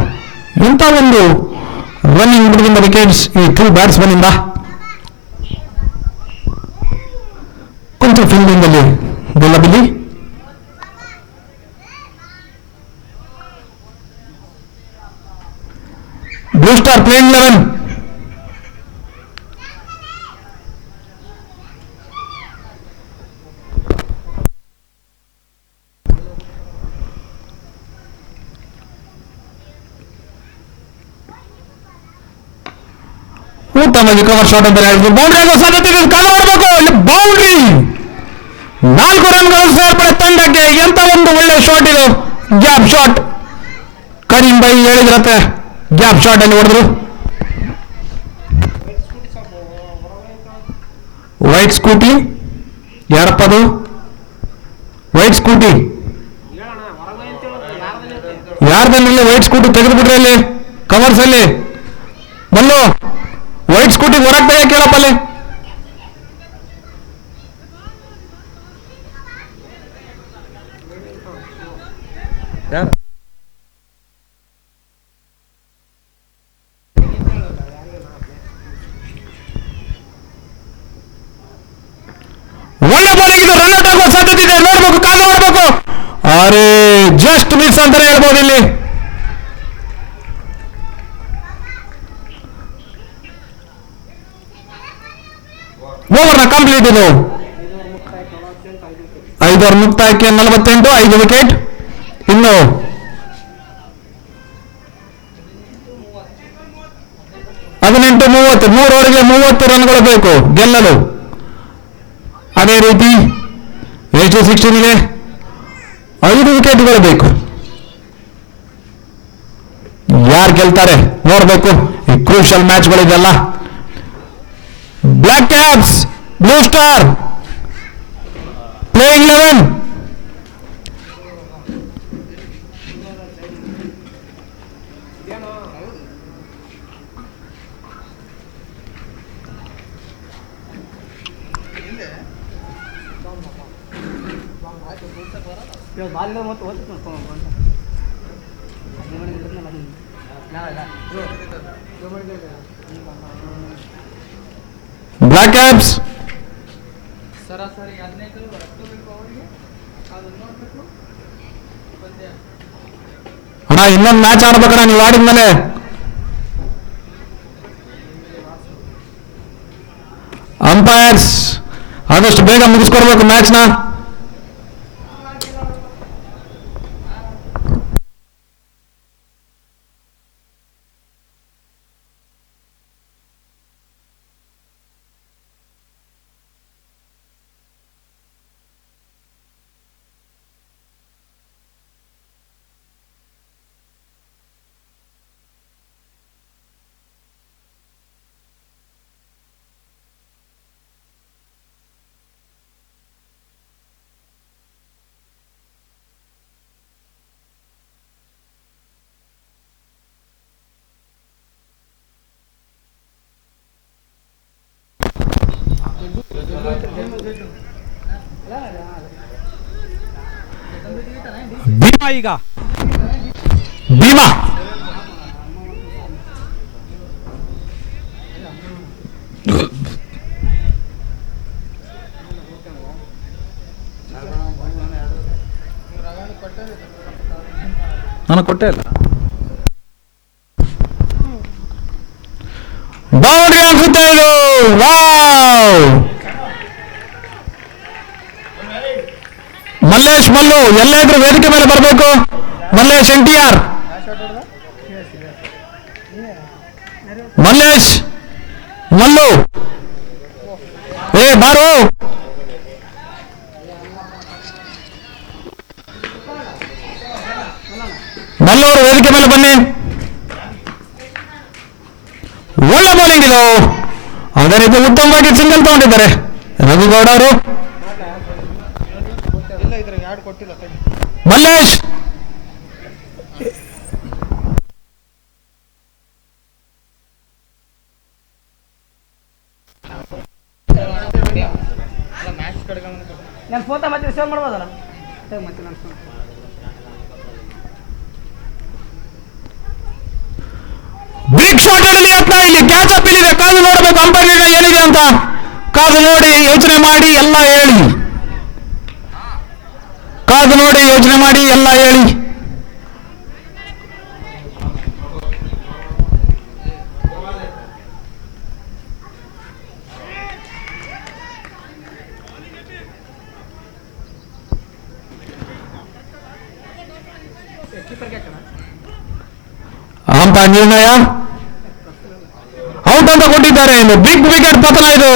ಇಂಥ ಒಂದು ರನ್ನಿಂಗ್ ಬಿಡುವುದರಿಂದ ವಿಕೆಟ್ಸ್ ಈ 2 ಬ್ಯಾಟ್ಸ್ಮನ್ ಇಂದ. ಕೊಂಚ ಫೀಲ್ಡಿಂಗ್ ಅಲ್ಲಿ ಗೆಲ್ಲಬಿಲ್ಲಿ. Blue star playing 11. ಉತ್ತಮವಾಗಿ ಕವರ್ ಶಾಟ್ ಅಂತ ಹೇಳಿದ್ರು. ಬೌಂಡ್ರಿ ಆಗೋ ಸಾಧ್ಯತೆ ಇದೆ, ಕಾಲ ಮಾಡಬೇಕು. ಇಲ್ಲಿ ಬೌಂಡ್ರಿ, 4 ರನ್ಗಳು ಸೇರ್ಪಡೆ ತಂಡಕ್ಕೆ. ಎಂತ ಒಂದು ಒಳ್ಳೆ ಶಾಟ್ ಇದು, ಗ್ಯಾಪ್ ಶಾಟ್. ಕರೀಂ ಬೈ ಹೇಳಿದ್ರತ್ತೆ, ಗ್ಯಾಪ್ ಶಾಟ್ ಅಲ್ಲಿ ಹೊಡೆದ್ರು. ವೈಟ್ ಸ್ಕೂಟಿ, ಯಾರಪ್ಪ ಅದು? ವೈಟ್ ಸ್ಕೂಟಿ ಯಾರ್ದಲ್ಲಿ? ವೈಟ್ ಸ್ಕೂಟಿ ತೆಗೆದುಬಿಟ್ರೆ ಅಲ್ಲಿ ಕವರ್ಸ್ ಅಲ್ಲಿ ಬಲ್ಲು. ವೈಟ್ ಸ್ಕೂಟಿ ಹೊರಗೆ ತೆಗೆ ಕೇಳಪ್ಪಲ್ಲಿ. ಯಾರು? ಒಳ್ಳೆ ಬಾಲಿಗೆ ರನ್ ಔಟ್ ಆಗುವ ಸಾಧ್ಯತೆ ಇದೆ. ನೋಡ್ಬೇಕು, ಕಾಲು ನೋಡ್ಬೇಕು. ಅರೆ ಜಸ್ಟ್ ಮಿಸ್ ಅಂತಾನೆ ಹೇಳ್ಬೋದು ಇಲ್ಲಿ. ಓವರ್ನ ಕಂಪ್ಲೀಟ್ ಇದು. 5 ಓವರ್ ಮುಕ್ತಾಯಕ್ಕೆ 48, 5 ವಿಕೆಟ್. ಇನ್ನು 18-30, 3 ಓವರ್ಗೆ 30 ರನ್ಗಳು ಬೇಕು ಗೆಲ್ಲಲು. ಅದೇ ರೀತಿ ಎಷ್ಟು 16ಗೆ 5 ವಿಕೆಟ್ಗಳು ಬೇಕು. ಯಾರು ಗೆಲ್ತಾರೆ ನೋಡ್ಬೇಕು. ಈ ಕ್ರೂಷಿಯಲ್ ಮ್ಯಾಚ್ಗಳಿದೆಲ್ಲ. Black caps, blue star, playing 11. Black caps ಅಣ್ಣ ಇನ್ನೊಂದು ಮ್ಯಾಚ್ ಆಡ್ಬೇಕಣ್ಣ ನೀವು ಆಡಿದ್ಮೇಲೆ. ಅಂಪೈರ್ಸ್ ಆದಷ್ಟು ಬೇಗ ಮುಗಿಸ್ಕೊಡ್ಬೇಕು ಮ್ಯಾಚ್ನ. ಭೀಮಾ ಈಗ ಭೀಮಾ ನಾನು ಕೊಟ್ಟೆ ಇಲ್ಲ. ಬೌಂಡ್ರಿ ಅನ್ಸುತ್ತೆ ಇದು. ವಾವ್! ಮಲ್ಲೇಶ್ ಮಲ್ಲು ಎಲ್ಲ ಇದ್ರು ವೇದಿಕೆ ಮೇಲೆ ಬರಬೇಕು. ಮಲ್ಲೇಶ್ NTR, ಮಲ್ಲೇಶ್ ಮಲ್ಲು ಬಾರು. ಮಲ್ಲವರು ವೇದಿಕೆ ಮೇಲೆ ಬನ್ನಿ. ಒಳ್ಳೆ ಬೌಲಿಂಗ್ ಇದು. ಅದೇ ರೀತಿ ಉತ್ತಮವಾಗಿ ಸಿಂಗಲ್ ತಗೊಂಡಿದ್ದಾರೆ ರವಿಗೌಡ ಅವರು. ಮಲ್ಲೇಶ್ ನಾನು ಫೋಟೋ ಮತ್ತೆ ಸೇವ್ ಮಾಡ್ಬೋದಲ್ಲ. ಬಿಗ್ ಶಾಟ್ ಆಡಲಿ ಯತ್ನ. ಇಲ್ಲಿ ಕ್ಯಾಚ್ ಅಪ್ ಇಲ್ಲಿದೆ. ಕಾದು ನೋಡಬೇಕು ಅಂಪೈರ್ ಏನಿದೆ ಅಂತ. ಕಾದು ನೋಡಿ ಯೋಚನೆ ಮಾಡಿ ಎಲ್ಲ ಹೇಳಿ. ಕಾದು ನೋಡಿ ಯೋಚನೆ ಮಾಡಿ ಎಲ್ಲ ಹೇಳಿ. ಅಂತ ನಿರ್ಣಯ ಔಟ್ ಅಂತ ಕೊಟ್ಟಿದ್ದಾರೆ. ಇನ್ನು ಬಿಗ್ ವಿಕೆಟ್ ಪತನ ಇದು.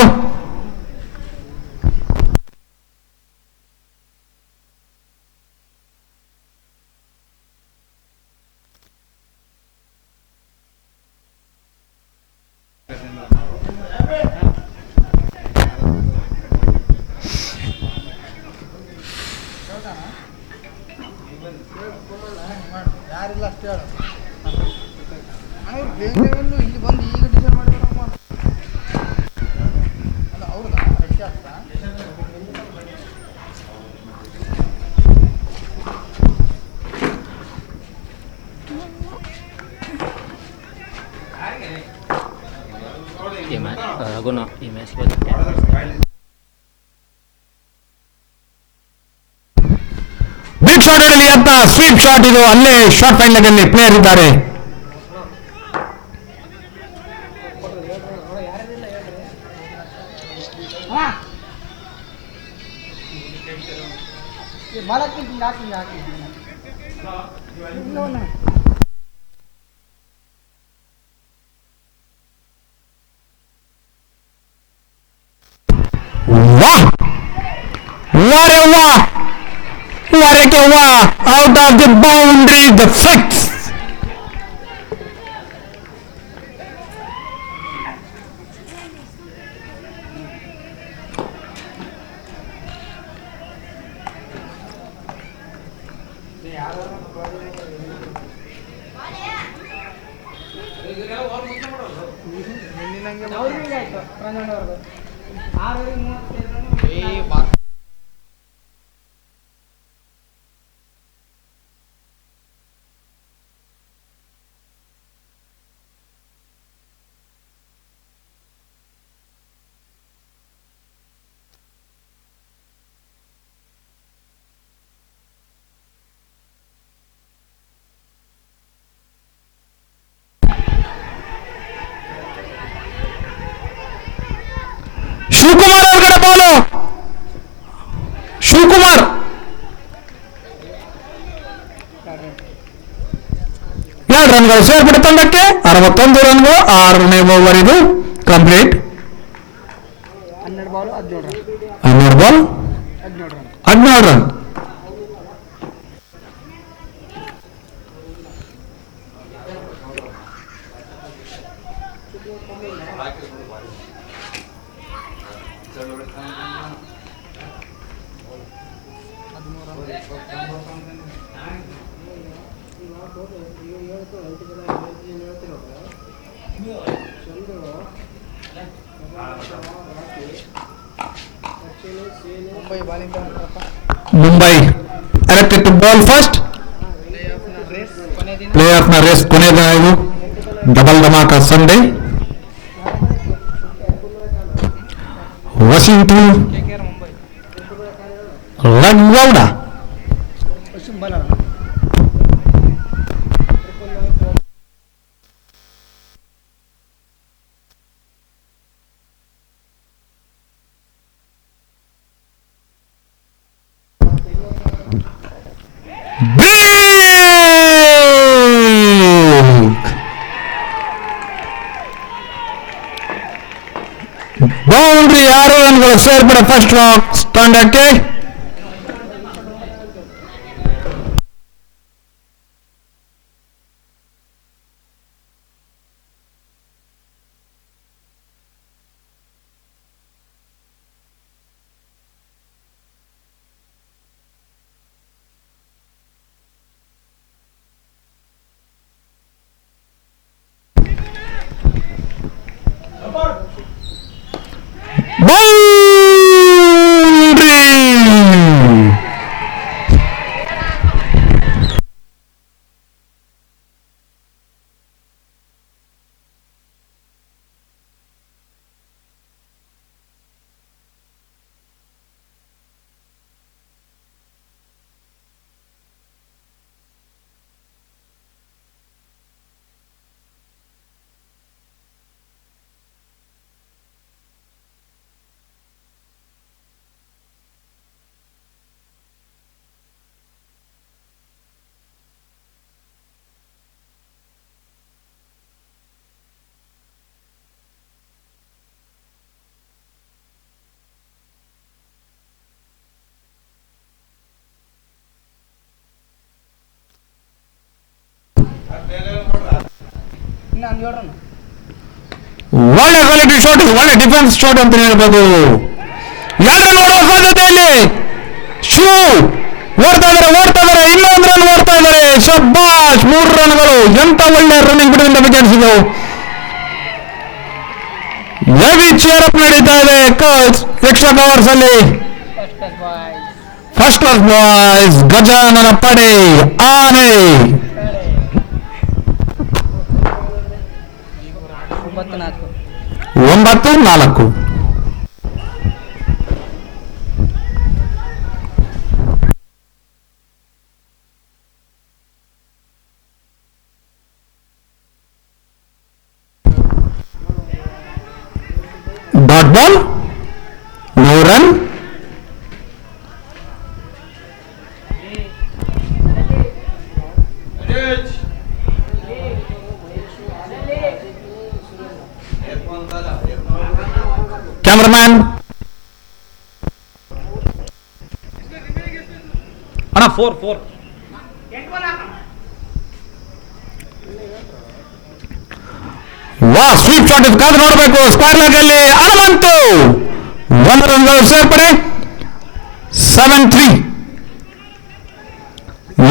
ಯಾರಿಲ್ಲ ಅಷ್ಟೇ ಹೇಳು. ಇಲ್ಲಿ ಬಂದು ಈಗ ಡಿಸೈಡ್ ಮಾಡಿದ್ರಮ್ಮ. ಅಲ್ಲ ಹೌದಾ ರಕ್ಷೆ ಆಗ್ತಾ ಬಿಗ್ ಶಾಟ್ ಹೊಡಲಿ ಅಂತ ಸ್ವೀಪ್ ಶಾಟ್ ಇದು. ಅಲ್ಲೇ ಶಾರ್ಟ್ ಫೈನಲ್ನಲ್ಲಿ ಪ್ಲೇಯರ್ ಇದ್ದಾರೆ. ಭಾಳ ಹಾಕಿ ವಾಹ್ ವಾರೆ ವಾಹ್ ವಾರಕ್ಕೆ ವಾಹ್ out of the boundary the six. Shivakumar ಅವ್ರ ಕಡೆ ಬಾಲು. ಶಿವಕುಮಾರ್ 2 ರನ್ಗಳು ಸೇರ್ಪಡೆ ತಂಡಕ್ಕೆ 61 ರನ್ಗಳು. 6ನೇ ಓವರ್ ಇದು complete. 12 ball 17 run 12 ball 17 run. Mumbai bowling Mumbai elected to ball first. Play off ನ ರೇಸ್ ಕೊನೆಯ ಇದು ಡಬಲ್ ಧಮಾಕ ಸಂಡೇ. ವಾಷಿಂಗ್ಟನ್ ರಗ್ವೌಡ ಬೌಂಡ್ರಿ. 6 ರನ್ಗಳು ಸೇರ್ಪಡೆ ಫಸ್ಟ್ ತಂಡಕ್ಕೆ. ಬೌಂಡ್ರಿ. ಇನ್ನು 17 ರನ್. ಒಳ್ಳೆ ಕ್ವಾಲಿಟಿ ಶಾಟ್, ಒಳ್ಳೆ ಡಿಫೆನ್ಸ್ ಶಾಟ್ ಅಂತ ಹೇಳ್ಬೋದು. 2 ರನ್ ಓಡುವ ಸಾಧ್ಯತೆಯಲ್ಲಿ ಶಿವ ಓಡ್ತಾ ಇದಾರೆ. ಇನ್ನೊಂದು ರನ್ ಓಡ್ತಾ ಇದ್ದಾರೆ. ಶಬ್ಬಾಷ್. 3 ರನ್ಗಳು. ಎಂತ ಒಳ್ಳೆ ರನ್ನಿಂಗ್ ಬಿಡುವಿಂದ ವಿಕೆಟ್ಸಿದವು. ಹೆವಿ ಚೇರ್ ಅಪ್ ನಡೀತಾ ಇದೆ ಎಕ್ಸ್ಟ್ರಾ ಕವರ್ಸ್ ಅಲ್ಲಿ. First class boys. ಗಜಾನನ ಪಡೆ ಆನೆ. 9-4. Dot ball. 9 ರನ್. ಕ್ಯಾಮ್ರಾಮ್ಯಾನ್ ಅಣ್ಣ 4 ವಾ ಸ್ವೀಪ್ ಶಾಟ್ ಕಾದು ನೋಡಬೇಕು. ಸ್ಕ್ವೇರ್ ಲೆಗ್ ಅಲ್ಲಿ ಹನುಮಂತು 1 ರನ್ಗಳು ಸೇರ್ಪಡೆ. 7-3.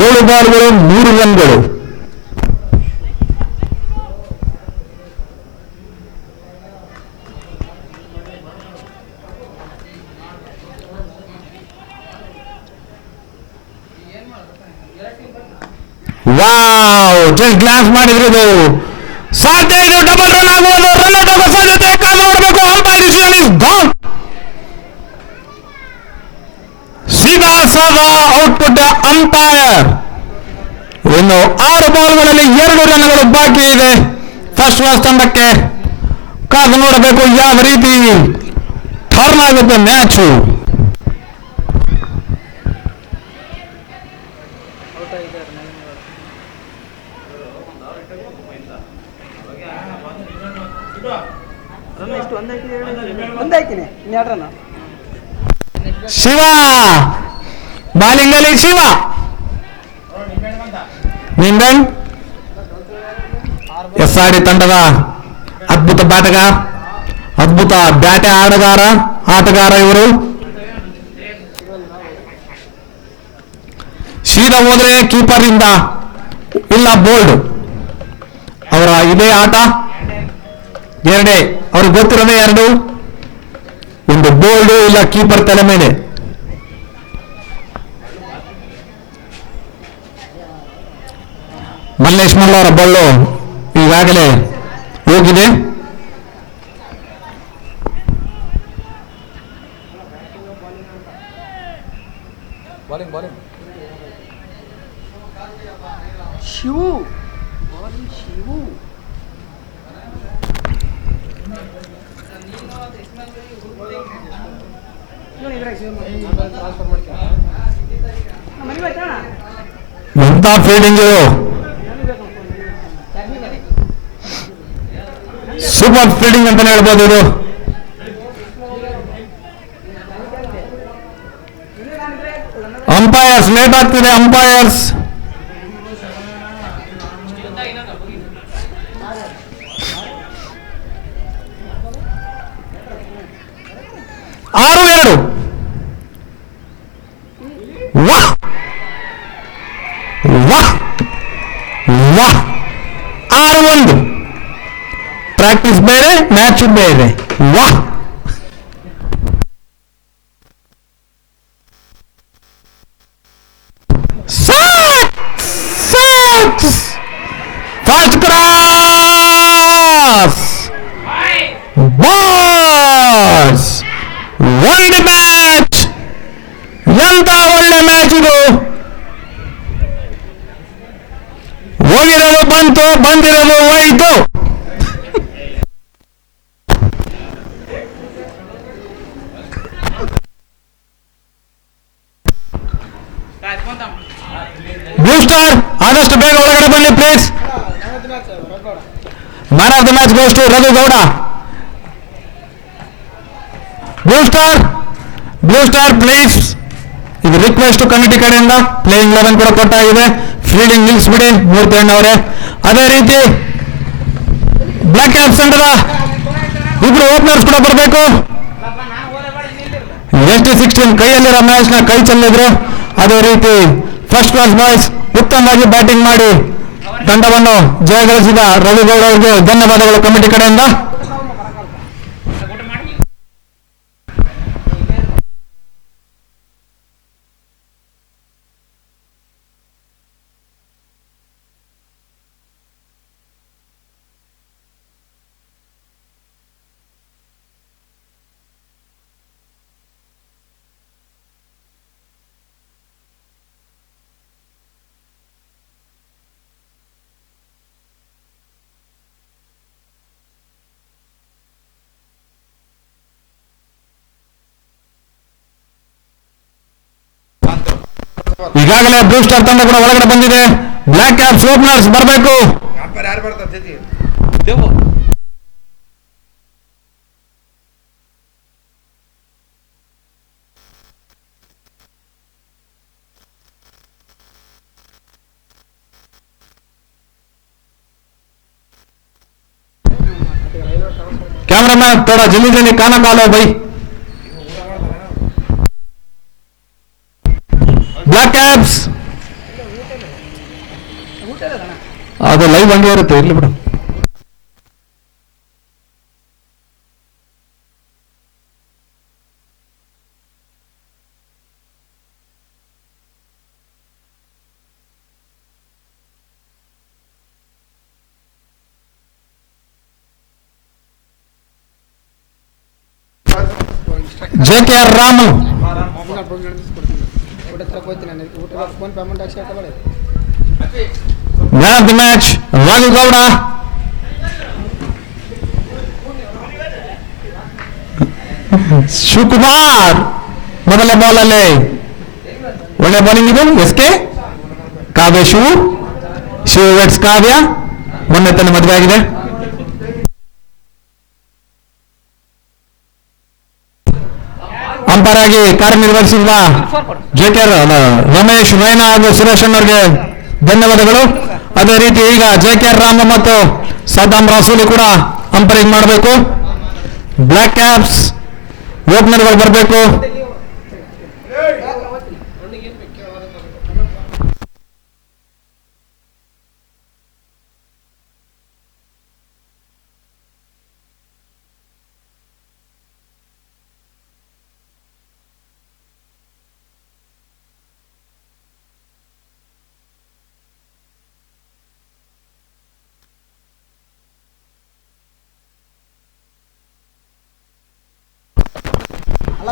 7 ಬಾಲ್ಗಳು 3 ರನ್ಗಳು. ವಾವ್ ಜಸ್ಟ್ ಗ್ಲಾನ್ಸ್ ಮಾಡಿದ್ರು. ಇದು ಸಾಧ್ಯ, ಇದು ಡಬಲ್ ರನ್ ಆಗುವುದು, ರನ್ ಔಟ್ ಆಗುವ ಸಾಧ್ಯತೆ. ಕಾದು ನೋಡಬೇಕು. Umpire decision is gone. ಸೀದಾ ಸಾದಾ ಔಟ್ಪುಟ್ ಅಂಪೈರ್. ಇನ್ನು 6 ಬಾಲ್ಗಳಲ್ಲಿ 2 ರನ್ಗಳು ಬಾಕಿ ಇದೆ ಫಸ್ಟ್ ಕ್ಲಾಸ್ ತಂಡಕ್ಕೆ. ಕಾದು ನೋಡಬೇಕು ಯಾವ ರೀತಿ ಟರ್ನ್ ಆಗುತ್ತೆ ಮ್ಯಾಚು. ಎಷ್ಟು ಒಂದಾಯ್ತೀನಿ ಇನ್ನು 2 ರನ್. ಶಿವ ಬಾಲಿಂಗ್ ಅಲ್ಲಿ ಶಿವ ನಿಂದನ್ ಎಸ್ಆರ್ಡಿ ತಂಡದ ಅದ್ಭುತ ಅದ್ಭುತ ಬ್ಯಾಟೆ ಆಟಗಾರ ಇವರು. ಸೀದಾ ಹೋದ್ರೆ ಕೀಪರ್ ಇಂದ ಇಲ್ಲ ಬೋಲ್ಡ್. ಅವರ ಇದೇ ಆಟ ಎರಡೇ ಅವ್ರಿಗೆ ಗೊತ್ತಿರೋದೇ 2. ಒಂದು ಬೋಲ್ಡ್ ಇಲ್ಲ ಕೀಪರ್ ತಲೆ ಮೇಲೆ. ಮಲ್ಲೇಶ್ ಮಲ್ಲ ಅವರ ಬಳ್ಳು ಈಗಾಗಲೇ ಹೋಗಿದೆ. ಬಾಲಿಂಗ್ ಶಿವು ಶಿವು ಎಂತ ಫೀಲ್ಡಿಂಗ್, ಸೂಪರ್ ಫೀಲ್ಡಿಂಗ್ ಅಂತಾನೆ ಹೇಳ್ಬೋದು ಇದು. ಅಂಪೈರ್ಸ್ ಲೇಟ್ ಆಗ್ತಿದೆ. ಅಂಪೈರ್ಸ್ 6-2. ವಾಹ್ ವಾಹ್ ವಾಹ್. 6-1. ಪ್ರಾಕ್ಟೀಸ್ ಬೇರೆ ಮ್ಯಾಚ್ ಬೇರೆ. ವಾಹ್. Fast cross boss. ಒಂದು ಮ್ಯಾಚ್. ಎಂತ ಒಳ್ಳೆ ಮ್ಯಾಚ್ ಇದು. ಹೋಗಿರೋದು ಬಂತು, ಬಂದಿರೋದು ಹೋಯಿತು. ಬ್ಲೂ ಸ್ಟಾರ್ ಆದಷ್ಟು ಬೇಗ ಒಳಗಡೆ ಬನ್ನಿ please. Man of the match goes to Raghu Gowda. Blue Star please. ಇದು ರಿಕ್ವೆಸ್ಟ್ ಕಮಿಟಿ ಕಡೆಯಿಂದ. ಪ್ಲೇಯಿಂಗ್ 11 ಕೂಡ ಕೊಟ್ಟಾಗಿದೆ. ಫೀಲ್ಡಿಂಗ್ ನಿಲ್ಲಿಸ್ಬಿಡಿ ಮೂರ್ತಿ ಅಣ್ಣವರೇ. ಅದೇ ರೀತಿ ಬ್ಲಾಕ್ ಕ್ಯಾಪ್ಸ್ ತಂಡದ 2 ಓಪನರ್ಸ್ ಕೂಡ ಬರಬೇಕು. ST16 ಕೈಯಲ್ಲಿರೋ ಮ್ಯಾಚ್ ನ ಕೈ ಚೆಲ್ಲಿದ್ರು. ಅದೇ ರೀತಿ ಫಸ್ಟ್ ಕ್ಲಾಸ್ ಬಾಯ್ಸ್ ಉತ್ತಮವಾಗಿ ಬ್ಯಾಟಿಂಗ್ ಮಾಡಿ ತಂಡವನ್ನು ಜಯಗಳಿಸಿದ ರವಿಗೌಡ ಅವರಿಗೆ ಧನ್ಯವಾದಗಳು ಕಮಿಟಿ ಕಡೆಯಿಂದ. ಈಗಾಗಲೇ ಬ್ಲೂ ಸ್ಟಾರ್ ತಂಡ ಕೂಡ ಒಳಗಡೆ ಬಂದಿದೆ. ಬ್ಲಾಕ್ ಕ್ಯಾಪ್ಸ್ ಓಪನರ್ಸ್ ಬರಬೇಕು. ಅಂಪೈರ್ ಯಾರು ಬರ್ತಾರೆ? ದೇವು कैमरामैन थोड़ा जल्दी जल्दी खाना खा लो भाई। ಬ್ಲಾಕ್ ಕ್ಯಾಪ್ಸ್ ಅದು ಲೈವ್ ಹಂಗೆ ಇರುತ್ತೆ, ಇರ್ಲಿ ಬಿಡು. JKR Ramu man of the match Raghu Gowda. Shivakumar ಮೊದಲ ಬಾಲಲ್ಲಿ ಒಳ್ಳೆ ಬೌಲಿಂಗ್ ಇದು. ಎಸ್ಕೆ ಕಾವ್ಯ ಶಿವ ವೆಟ್ಸ್ ಕಾವ್ಯ ಮೊನ್ನೆ ತನ್ನ ಮದುವೆ ಆಗಿದೆ. ಅಂಪೈರ್ ಆಗಿ ಕಾರ್ಯನಿರ್ವಹಿಸಿರುವ JKR ರಮೇಶ್ ರೈನಾ ಹಾಗೂ ಸುರೇಶ್ ಅವರಿಗೆ ಧನ್ಯವಾದಗಳು. ಅದೇ ರೀತಿ ಈಗ JKR ರಾಮ ಮತ್ತು ಸದ್ದಾಂ ರಾಸೂಲಿ ಕೂಡ ಅಂಪೈರಿಂಗ್ ಮಾಡಬೇಕು. ಬ್ಲಾಕ್ ಕ್ಯಾಪ್ಸ್ ಓಪನರ್ಗಳು ಬರಬೇಕು. ಅಲ್ಲ